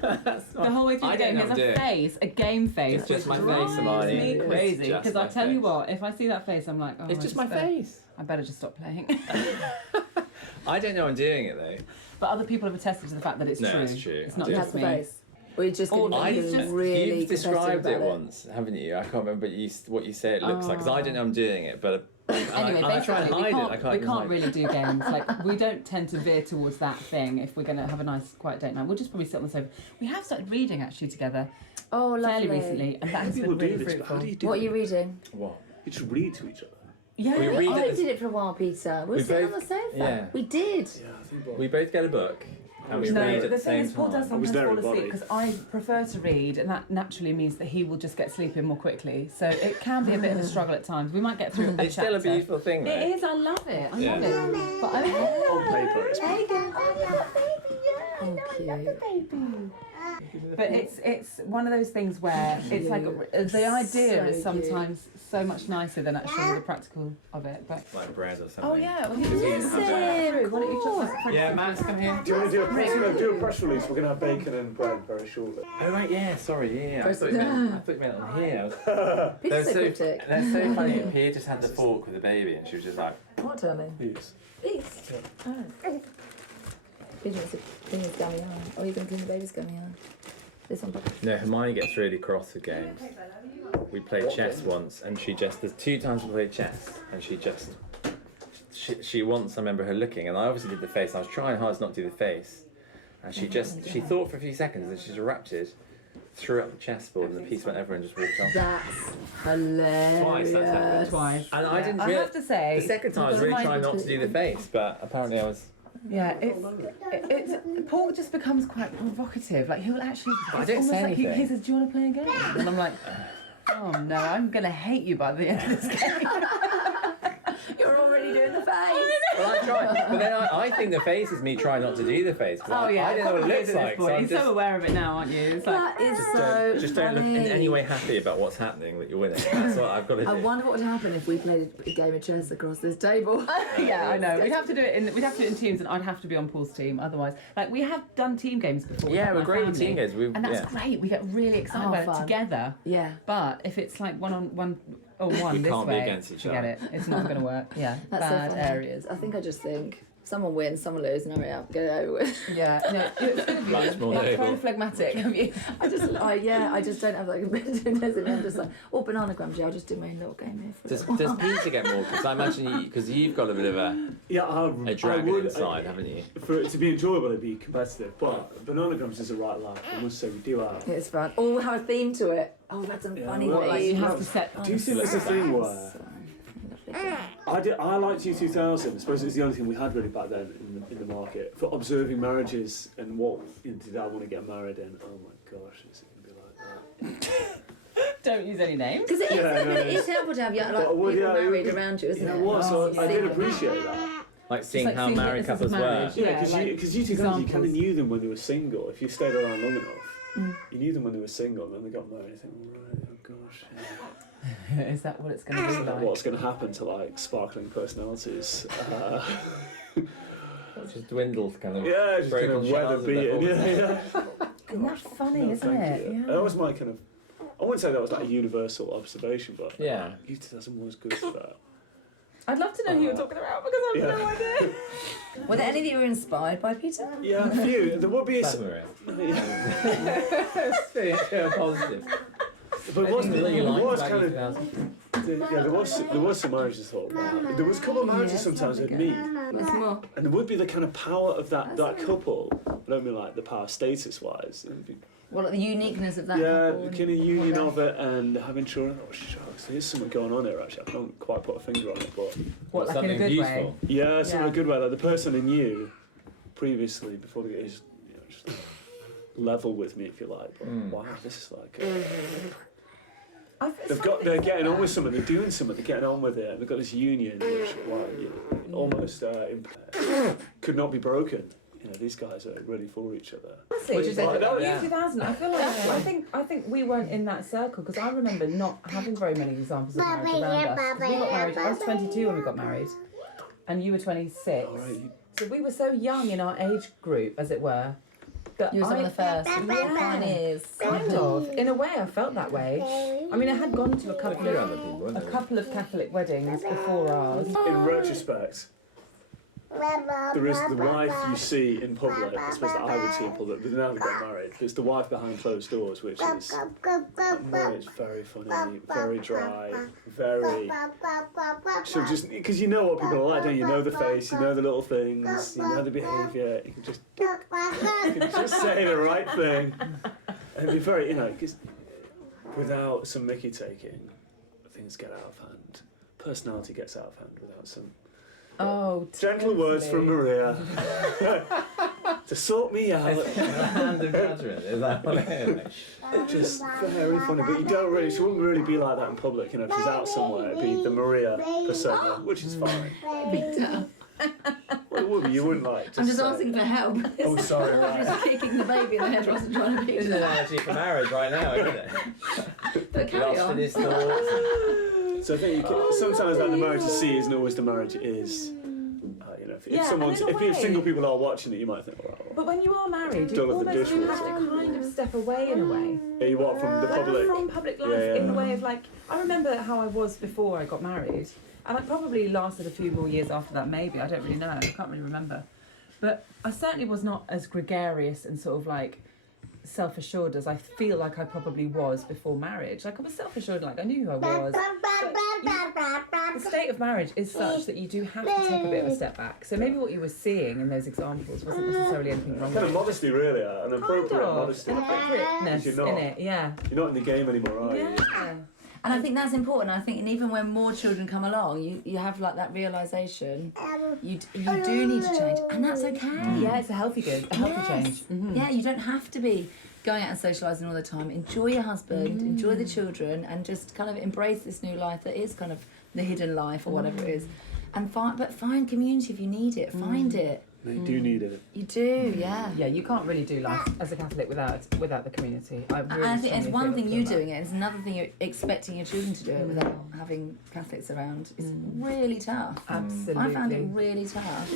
That's The not- whole way through I the game, don't he know has how to do it. a game face. It's just which my face, drives Hermione. me It's crazy. just Because my I tell you face. what, if I see that face, I'm like, oh, It's I just my better- face. I better just stop playing. I don't know I'm doing it, though. But other people have attested to the fact that it's No, true. it's true. It's not I do. That's just the me. face. We're just going to Oh, make he's you just- really You've described competitive it about once, haven't you? I can't remember what you say it looks like, because I don't know I'm doing it, but... Anyway, I try and basically, hide it. I we can't can't really do games. Like, we don't tend to veer towards that thing if we're going to have a nice, quiet date night. We'll just probably sit on the sofa. We have started reading, actually, together Oh, lovely. fairly recently, and that has People been do really this, but how fruitful. do you do What are it? you reading? What? You just read to each other. Yeah, We read Oh, it we as- did it for a while, Peter. We were We sitting on both- the sofa. yeah. We did. Yeah, I think about We both get a book, and we No, read the at the thing same is, Paul does time. was sometimes there fall in asleep body. because I prefer to read, and that naturally means that he will just get sleeping more quickly. So it can be a bit of a struggle at times. We might get through a It's still a chapter. beautiful thing, though. It is. I love it. I Yeah. love it. But on paper. It's But it's one of those things where it's like the idea So is sometimes so much nicer than actually the practical of it. But Like bread or something. oh yeah, well, Yes, why don't you just Yeah, Max, come here. Do you want to do a press release? We're going to have bacon and bread very shortly. Oh right, yeah. Sorry, yeah. I thought you meant on here. Peter's so cryptic. That's so funny. Pia just had the fork with the baby, and she was just like, What, darling? Yes. Peace. Oh. Peter wants to clean his gummy eye. Oh, you're going to clean the baby's gummy eye. This one. No, Hermione gets really cross with games. We played chess once, and there's 2 times we played chess, and she wants, I remember her looking, and I obviously did the face. I was trying hard to not do the face, and she thought for a few seconds, and she's erupted, threw up the chessboard, and the piece went over and just walked off. That's hilarious. Twice that's happened. twice. And I didn't I realise. have to say, The second time I was really trying not to do the face, but apparently I was. yeah, it's Paul just becomes quite provocative. Like he'll actually, I it's don't almost say like he anything. says, "Do you want to play a game?" And I'm like, "Oh no, I'm gonna hate you by the end of this game." You're already doing the face. Well, I tried, but then I think the face is me trying not to do the face. 'cause Oh yeah, I don't know what it looks like. So I'm You're just, so aware of it now, aren't you? It's like, That is so just don't look in funny. any way happy about what's happening that you're winning. That's what I've got to do. I wonder what would happen if we played a game of chess across this table. yeah, I know. We'd have to do it in teams, and I'd have to be on Paul's team. Otherwise, like we have done team games before. with, Yeah, like, we're my great with family, team games. and that's great. We get really excited Oh, about it fun. together. Yeah. But if it's like one or one We this can't be way, against each forget other. it. It's not going to work. Yeah, That's bad so funny. areas. I think I just think someone wins, someone loses, and hurry up, get it over with. Yeah, no, it's good of you. Much more That's noble. very phlegmatic of you. I just don't have that competitiveness in me. I'm just like, oh, banana grams, yeah, I'll just do my own little game here for a Does little while. Peter get more? Because I imagine because you've got a bit of a Yeah, dragon would, inside, haven't you? For it to be enjoyable, it'd be competitive. But bananagrams is a right laugh. I must say, we do have. It's fun. Oh, we'll have a theme to it. Oh, we've had some Yeah, funny well, things. Like you have well, to set. Do you think there's a thing where Lovely. I liked you 2000. I suppose it's the only thing we had really back then in the market for observing marriages and what did I want to get married in. Oh my gosh, is it gonna be like that? Don't use any names. Because it is, Yeah, no, it is helpful to have like, But, well, people yeah, married it- around you, isn't You know it? what? So I did Single. appreciate that. Like seeing like how seeing married witnesses couples of were. marriage. Yeah, Yeah, because like you 2000 you kind of examples. knew them when they were single. If you stayed around long enough, you knew them when they were single, and then they got married. You think, right, oh gosh. Yeah. Is that what it's going to be like? what's going to happen to like sparkling personalities. It's just dwindled, kind of. Yeah, just kind of broken weather shells of beaten. their Yeah. Isn't that funny, No, isn't thank it? you. Yeah. That was my kind of. I wouldn't say that was like a universal observation, but Yeah. youth 2001 was good for that. I'd love to know who you're talking about because I have no idea. Were there any that you were inspired by, Peter? Yeah, a few. There would be a. That's Maria. Yeah. It's very positive. But it was, Anything that you there liked was about kind Youth of. 2000? Yeah, there was some marriages I thought, wow. There was a couple of marriages sometimes I'd meet. What's more? And there would be the kind of power of that couple. I don't mean like the power status wise. Well, the uniqueness of that Yeah, couple. the kind of union of it and having children. Oh shucks, there's something going on here actually. I can't quite put a finger on it, but What, like in a Something good useful. way? yeah, something Yeah. a good way. Like the person in you previously, before they get just level with me if you like. But wow, this is like they're getting on with something, they're doing something, they're getting on with it, and they've got this union which almost could not be broken. You know, these guys are really for each other. Which is like, it? Year 2000. I feel like I think we weren't in that circle because I remember not having very many examples of marriage around us. 'Cause we got married. I was 22 when we got married, and you were 26. All right. So we were so young in our age group, as it were. That You were some of the first. Yeah. Pioneers. Kind of. In a way, I felt that way. I mean, I had gone to a There couple were of other people, weren't there? Catholic weddings before ours. In retrospect, there is the wife you see in public, I suppose that I would see in public, but now they've got married. There's the wife behind closed doors, which is very funny, very dry, very. So just because you know what people are like, don't you? You know the face, you know the little things, you know the behaviour. You can just say the right thing, and be very, because without some Mickey taking, things get out of hand. Personality gets out of hand without some. Oh, Gentle words from Maria to sort me out. Hand of judgment, is that what it is? Just very funny, but she wouldn't really be like that in public. If she's out somewhere, it'd be the Maria persona, which is fine. Peter. Well, it would be, you wouldn't like. I'm just say, asking for help. Oh, sorry. I'm Right. just kicking the baby in the head wasn't trying to be. This is an analogy for marriage right now, isn't it? But carry Lost in on. his thoughts. So I think sometimes that the marriage you see isn't always the marriage it is. If single people are watching it, you might think, well, But when you are married, you Don't have the almost do dishwasher. have to kind of step away in a way. yeah, you want from the public. From public life, Yeah, yeah. in the way of like, I remember how I was before I got married, and I probably lasted a few more years after that, maybe, I don't really know, I can't really remember. But I certainly was not as gregarious and sort of like self-assured as I feel like I probably was before marriage. Like I was self-assured, like I knew who I was. The state of marriage is such that you do have to take a bit of a step back. So maybe what you were seeing in those examples wasn't necessarily anything wrong with Kind it. of modesty, really, an appropriate modesty. An appropriateness You're not. in it, yeah. You're not in the game anymore, are you? Yeah. And I think that's important. I think, and even when more children come along, you have like that realization. You do need to change, and that's okay. Yeah, it's a healthy change. Mm-hmm. Yeah, you don't have to be going out and socialising all the time. Enjoy your husband, enjoy the children, and just kind of embrace this new life that is kind of the hidden life or whatever it is. And find community if you need it. Find it. No, you do need it. You do, yeah. Yeah, you can't really do life as a Catholic without the community. I really And I think it's strongly one thing feel you that. doing it, it's another thing you're expecting your children to do it without having Catholics around. It's really tough. Absolutely. I found it really tough.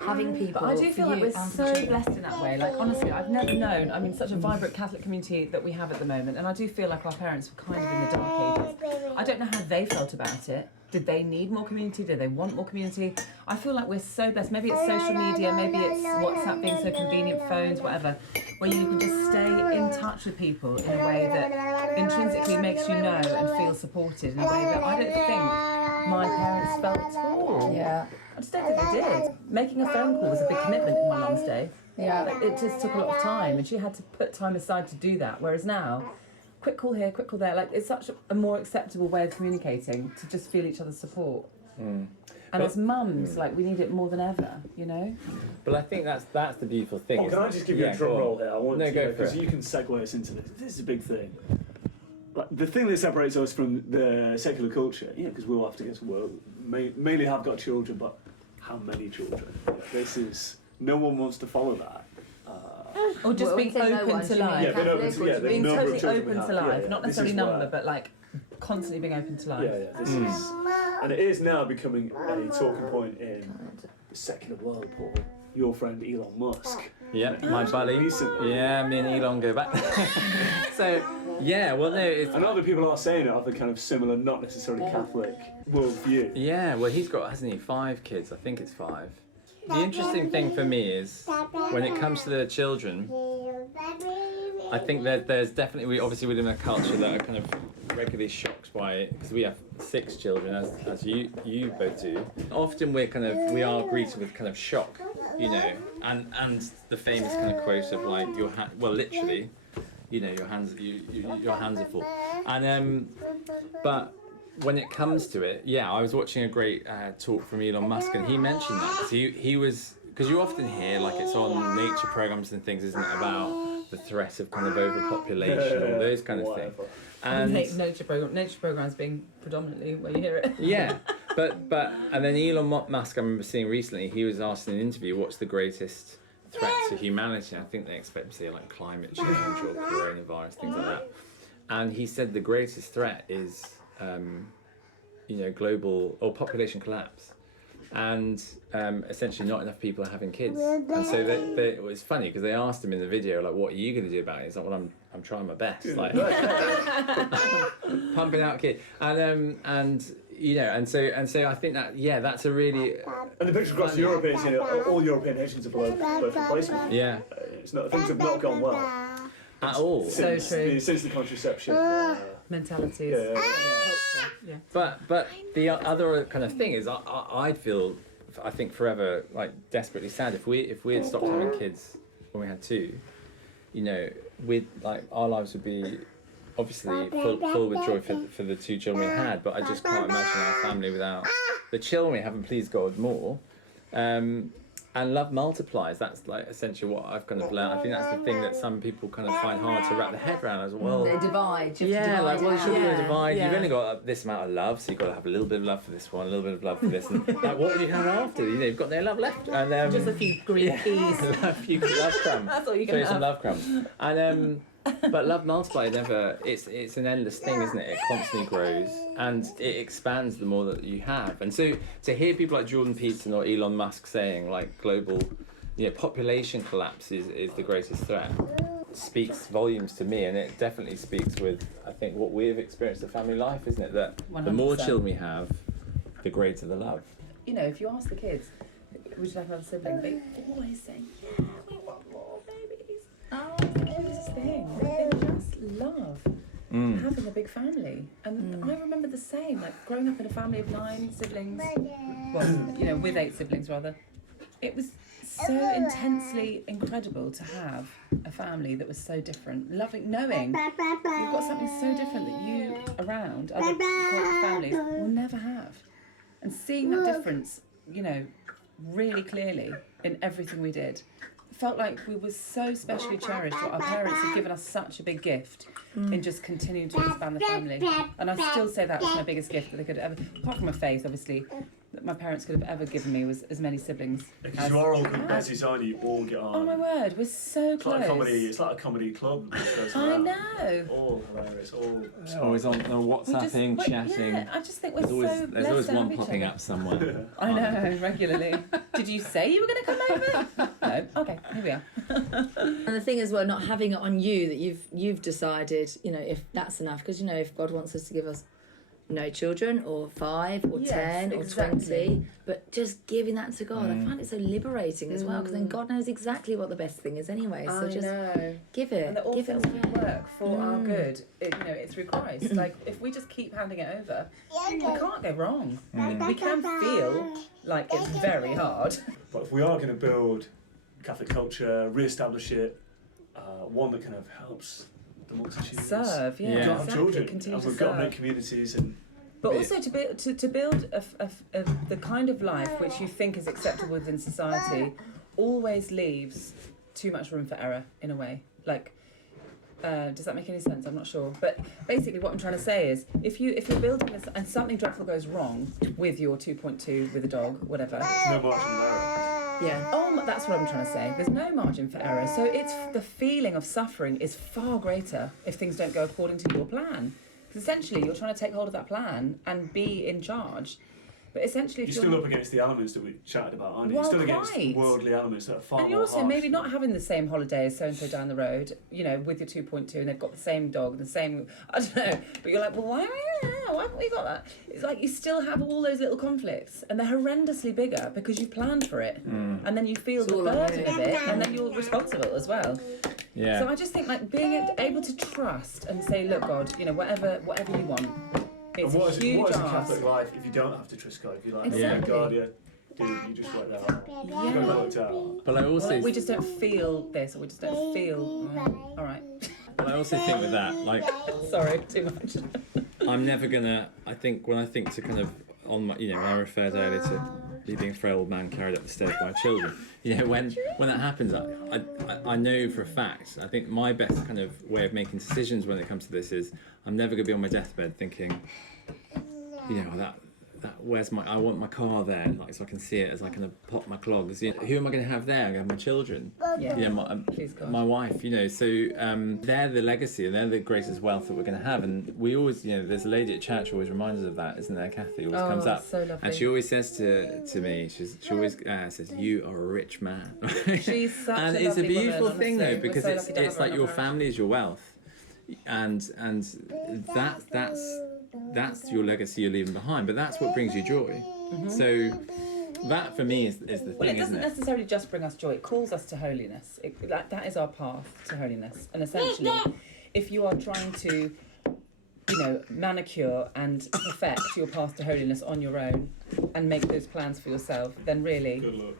Having people. But I do for feel like you we're and for so children. blessed in that way. Like honestly, I've never known. I mean, such a vibrant Catholic community that we have at the moment, and I do feel like our parents were kind of in the dark ages. I don't know how they felt about it. Did they need more community? Did they want more community? I feel like we're so blessed. Maybe it's social media, maybe it's WhatsApp being so convenient, phones, whatever, where you can just stay in touch with people in a way that intrinsically makes you know and feel supported in a way that I don't think my parents felt at all. Yeah. I just don't think they did. Making a phone call was a big commitment in my mum's day. Yeah. Like, it just took a lot of time, and she had to put time aside to do that. Whereas now, quick call here, quick call there. Like it's such a more acceptable way of communicating to just feel each other's support. And as mums, like we need it more than ever, you know. But I think that's the beautiful thing. Oh, can I just give you a drum roll here? I want No, to, go for because it. you can segue us into this. This is a big thing. Like, the thing that separates us from the secular culture, because we all have to get to work, mainly have got children, but how many children? This is, no one wants to follow that. Or just Well, being say no open one, to do you mean life. Yeah, being open to, Catholic, the being number of totally children we open have. to life, Yeah, not this necessarily is number, where- but like constantly being open to life. Yeah, this is, and it is now becoming a talking point in the secular world, Paul. Your friend Elon Musk. Yeah, my buddy. Recently. Yeah, me and Elon go back. So, yeah, well, no, it's... And other people are saying it have a kind of similar, not necessarily Catholic worldview. Yeah, well, he's got, hasn't he, 5 kids? I think it's 5. The interesting thing for me is, when it comes to the children, I think that there's definitely, we live in a culture that are kind of regularly shocked by it, because we have 6 children, as you both do. Often we are greeted with kind of shock, you know, and the famous kind of quote of like, literally, you know, your hands are full. And but when it comes to it, I was watching a great talk from Elon Musk, and he mentioned that, because he was, because you often hear, like, it's on nature programs and things, isn't it, about the threat of kind of overpopulation or those kind of things. And nature programs being predominantly where you hear it. Yeah, but and then Elon Musk, I remember seeing recently, he was asked in an interview, what's the greatest threat to humanity? I think they expect to say like climate change or coronavirus, things like that. And he said the greatest threat is, global or population collapse. And essentially not enough people are having kids. And so it was funny because they asked him in the video, like, what are you going to do about it? He's like, well, I'm trying my best, like pumping out kids. And so I think that, that's a really... And the picture across Europe is, all European nations are below replacement. Yeah. It's not, things have not gone well. At all. Since the contraception. Mentalities. Yeah. But the other kind of thing is, I'd feel, I think, forever like desperately sad if we had stopped having kids when we had 2. You know, our lives would be obviously full with joy for the 2 children we had. But I just can't imagine our family without the children we have, and please God more. And love multiplies. That's like essentially what I've kind of learned. I think that's the thing that some people kind of find hard to wrap their head around as well. They divide. You should divide. You've only got this amount of love, so you've got to have a little bit of love for this one, a little bit of love for this. And like, what will you have after? You've got no love left. And just a few green peas. A few love crumbs. That's all you can have. Some love crumbs. And but love multiplies never. It's an endless thing, isn't it? It constantly grows and it expands the more that you have. And so to hear people like Jordan Peterson or Elon Musk saying like global, population collapse is the greatest threat, speaks volumes to me, and it definitely speaks with, I think, what we've experienced in family life, isn't it? That 100%. The more children we have, the greater the love. You know, if you ask the kids, would you like another sibling? They always say, yeah, we want more babies. Oh, it's the cutest thing. They just love having a big family. And I remember the same, like growing up in a family of 9 siblings. Well, with 8 siblings rather. It was so intensely incredible to have a family that was so different. Knowing you've got something so different that you around other families will never have. And seeing that difference, really clearly in everything we did. Felt like we were so specially cherished, or our parents had given us such a big gift in just continuing to expand the family. And I still say that was my biggest gift that they could ever, apart from my faith, obviously, that my parents could have ever given me was as many siblings. Because you are all good besties, aren't you? You all get on. Oh my word, we're so it's close. It's like a comedy club. I know. All hilarious, all... Always on WhatsApping, chatting. Yeah, I just think we're so blessed. There's always to one have each popping other. up somewhere. I know, regularly. Did you say you were going to come over? No. Okay, here we are. And the thing is, well, not having it on you that you've decided, if that's enough, because if God wants us to give us no children or 5 or 10 or 20, but just giving that to God, I find it so liberating as well, because then God knows exactly what the best thing is anyway. So just give it, and that all give it things away. work for our good. It's through Christ. Like if we just keep handing it over, we can't go wrong. We can feel like it's very hard. But if we are going to build Catholic culture, re-establish it, one that kind of helps the multitudes. Serve, We've got to have exactly. children, Continue and to we've got to serve. make communities and... But also to build the kind of life which you think is acceptable within society always leaves too much room for error in a way. Like, does that make any sense? I'm not sure. But basically what I'm trying to say is if you're building this and something dreadful goes wrong with your 2.2, with a dog, whatever. There's no margin of error. Yeah. Oh, that's what I'm trying to say. There's no margin for error. So it's the feeling of suffering is far greater if things don't go according to your plan. Because essentially, you're trying to take hold of that plan and be in charge. But essentially, if you're still up against the elements that we chatted about, aren't you? Well, You're still against quite. worldly elements that are far and you're more also harsh. maybe not having the same holiday as so-and-so down the road, you know, with your 2.2, and they've got the same dog, the same, I don't know, but you're like, well, why haven't we got that? It's like you still have all those little conflicts, and they're horrendously bigger because you planned for it, and then you feel the all on burden you. of it, and then you're responsible as well. Yeah. So I just think, like, being able to trust and say, look, God, you know, whatever you want, it's And a huge what is a ask. Catholic life if you don't have to trust God? If you're like, Exactly. God, yeah, dude, you just work that out. You've got it worked out. But I also, Well, we just don't feel this, or we just don't feel. All right. but I also think with that, like, Sorry, too much. I'm never gonna. I think when I think to kind of on my, you know, when I referred earlier to me being a frail old man carried up the stairs by children. You know, when that happens, I know for a fact. I think my best kind of way of making decisions when it comes to this is I'm never gonna be on my deathbed thinking, you know, that where's my, I want my car there, like, so I can see it as I kind of pop my clogs. You know, who am I going to have there? I'm going to have my children. Yeah. You know, Please God. my wife. You know, so they're the legacy and they're the greatest wealth that we're going to have. And we always, you know, there's a lady at church who always reminds us of that, isn't there? Kathy always comes up, so lovely. and she always says to me, she always says, "You are a rich man." She's such and a it's a lovely beautiful woman, thing honestly. though, because We're so lucky to have it's her like in your our family is your wealth, and that's your legacy you're leaving behind. But that's what brings you joy. So that for me is the thing, Well, it doesn't isn't it? necessarily just bring us joy. It calls us to holiness. That is our path to holiness. And essentially, if you are trying to, you know, manicure and perfect your path to holiness on your own and make those plans for yourself, then really, Good luck.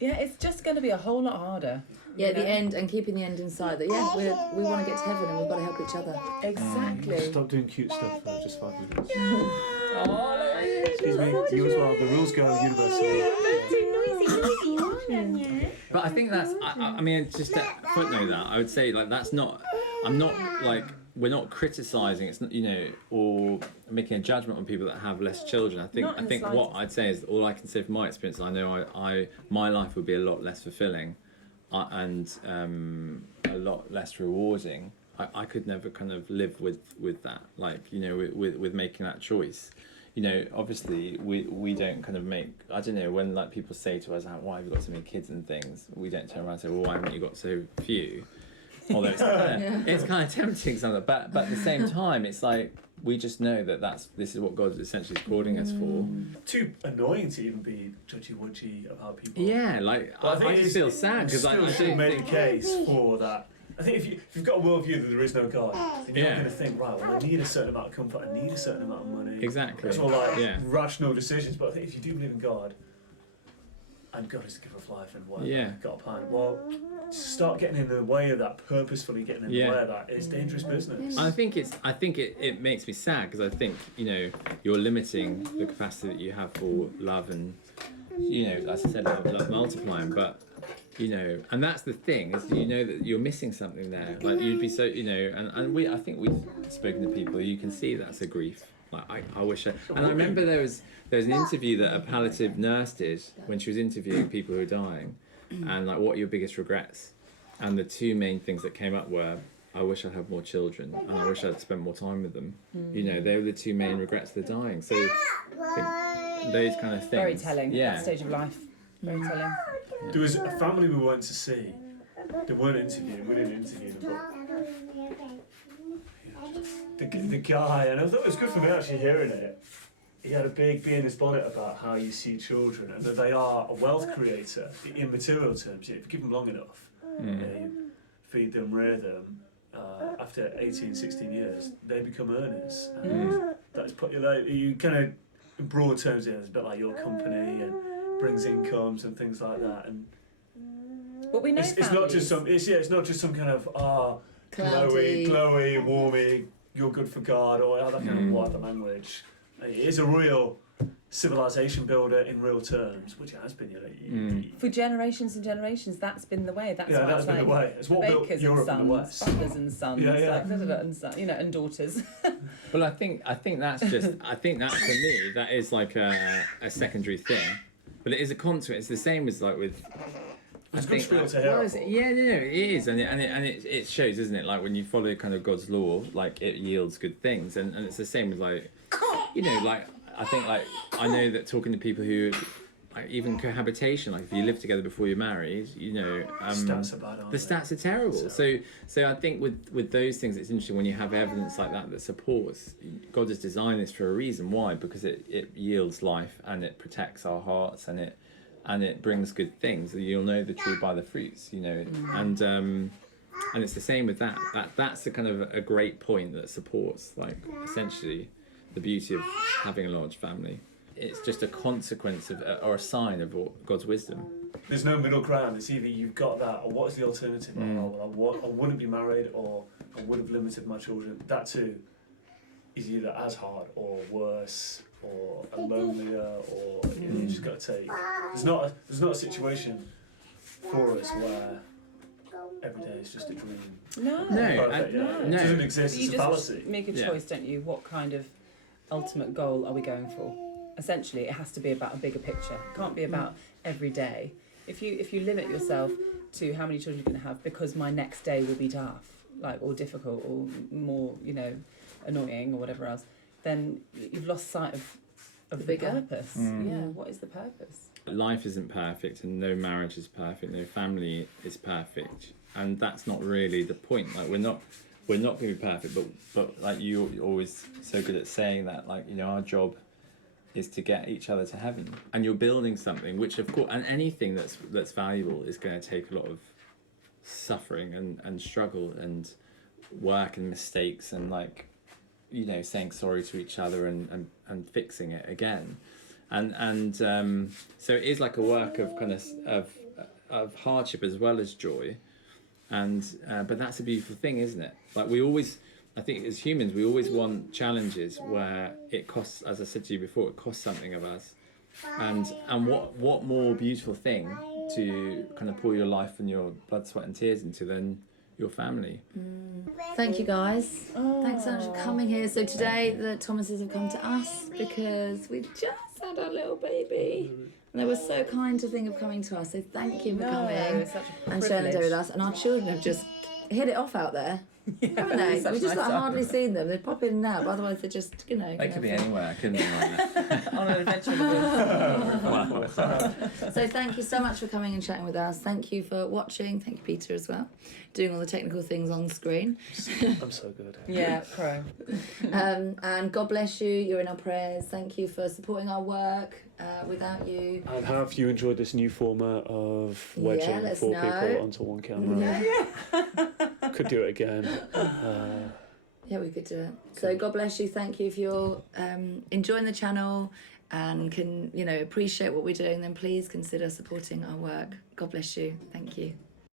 yeah, it's just going to be a whole lot harder. Yeah, you know? the end, and keeping the end in sight. That we want to get to heaven and we've got to help each other. Exactly. Stop doing cute stuff for just 5 minutes. Oh, Excuse me, you as well. The rules go universally. But I think that's, I mean, just to footnote that, I would say, like, that's not, I'm not, like, we're not criticising, it's not, you know, or making a judgment on people that have less children. I think Not in the what slightest. I'd say is, all I can say from my experience, I know my life would be a lot less fulfilling and a lot less rewarding. I could never kind of live with that, like, you know, with making that choice. You know, obviously we don't kind of make, I don't know, when like people say to us, why have you got so many kids and things, we don't turn around and say, well, why haven't you got so few? Although it's kind of tempting sometimes, but at the same time, it's like, we just know that this is what God essentially is calling us for. Too annoying to even be judgy-wudgy about people. Yeah, like, But I just feel sad because I still don't make a think... case for that. I think if you've got a worldview that there is no God, then you're Yeah. not going to think, right, well, I need a certain amount of comfort, I need a certain amount of money. Exactly. That's all like Yeah. rational decisions. But I think if you do believe in God, and God is the giver of life and whatever, Yeah. got a plan, well, start getting in the way of that, purposefully getting in the Yeah. way of that is dangerous business. I think it makes me sad because I think, you know, you're limiting the capacity that you have for love and, you know, as I said, love multiplying. But, you know, and that's the thing, is you know that you're missing something there. Like, you'd be so, you know, and I think we've spoken to people, you can see that's a grief. Like, I wish and I remember there was an interview that a palliative nurse did when she was interviewing people who were dying, and like, what are your biggest regrets? And the two main things that came up were, I wish I'd had more children, and I wish I'd spent more time with them. You know, they were the two main regrets of the dying. So I think those kind of things. Very telling. Yeah. That stage of life. Very telling. There was a family we went to see. They weren't interviewed. We didn't interview them. But the guy, and I thought it was good for me actually hearing it. He had a big bee in his bonnet about how you see children and that they are a wealth creator in material terms. If you give them long enough, you feed them, rear them. After 18, 16 years, they become earners. That's you kind of, in broad terms, it's a bit like your company and brings incomes and things like that. And But we know it's not just some. It's not just some kind of Cloudy. glowy, warmy. You're good for God or that kind of whatever language. It is a real civilization builder in real terms, which it has been. For generations and generations, that's been the way. That's Yeah, why that's it's been like the way. It's what built bakers Europe and in the sons, West. fathers and sons, Yeah, yeah. like, and son, you know, and daughters. Well, I think that's just, I think that for me, that is like a secondary thing, but it is a consequence. It's the same as like with It's good spiel like, to hear. well, yeah, no, it is, and it shows, isn't it? Like when you follow kind of God's law, like it yields good things, and it's the same with like, you know, like I think like I know that talking to people who, like even cohabitation, like if you live together before you're married, you know, Stats are bad, aren't the they? stats are terrible. So I think with those things, it's interesting when you have evidence like that supports. God has designed this for a reason. Why? Because it yields life and it protects our hearts and it brings good things. You'll know the tree by the fruits, you know, and it's the same with that. That's a kind of a great point that supports like essentially the beauty of having a large family. It's just a consequence of or a sign of God's wisdom. There's no middle ground. It's either you've got that, or what is the alternative? Oh, well, I wouldn't be married, or I would have limited my children. That too is either as hard or worse, or lonelier, or you just got to take. There's not a situation for us where every day is just a dream. No. Perfect, no. It doesn't exist. You It's a just fallacy. make a choice, don't you? What kind of ultimate goal are we going for? Essentially, it has to be about a bigger picture. It can't be about every day. If you limit yourself to how many children you're going to have because my next day will be tough, like or difficult or more, you know, annoying or whatever else, then you've lost sight of the bigger purpose. Yeah, what is the purpose? Life isn't perfect, and no marriage is perfect, no family is perfect, and that's not really the point. Like we're not going to be perfect, but like you're always so good at saying that, like, you know, our job is to get each other to heaven, and you're building something which, of course, and anything that's valuable is going to take a lot of suffering and struggle and work and mistakes and, like, you know, saying sorry to each other and fixing it again, and so it is like a work of kind of hardship as well as joy, and but that's a beautiful thing, isn't it? Like I think as humans, we always want challenges where it costs, as I said to you before, it costs something of us. And what more beautiful thing to kind of pour your life and your blood, sweat and tears into than your family. Thank you guys. Thanks so much for coming here. So today the Thomases have come to us because we just had our little baby. And they were so kind to think of coming to us. So thank you for coming it's such a and sharing the day with us. And our children have just hit it off out there. Haven't they? such We've just nice hardly seen them. They pop in and out, but otherwise they're just, you know. They could be anywhere. I couldn't be like that. On an adventure. So thank you so much for coming and chatting with us. Thank you for watching. Thank you, Peter, as well, doing all the technical things on screen. I'm so good. Yeah, pro. And God bless you. You're in our prayers. Thank you for supporting our work. Without you. And have you enjoyed this new format of wedging let us four know. people onto one camera? Could do it again. Yeah, we could do it. So God bless you. Thank you if you're enjoying the channel and can, you know, appreciate what we're doing. Then please consider supporting our work. God bless you. Thank you.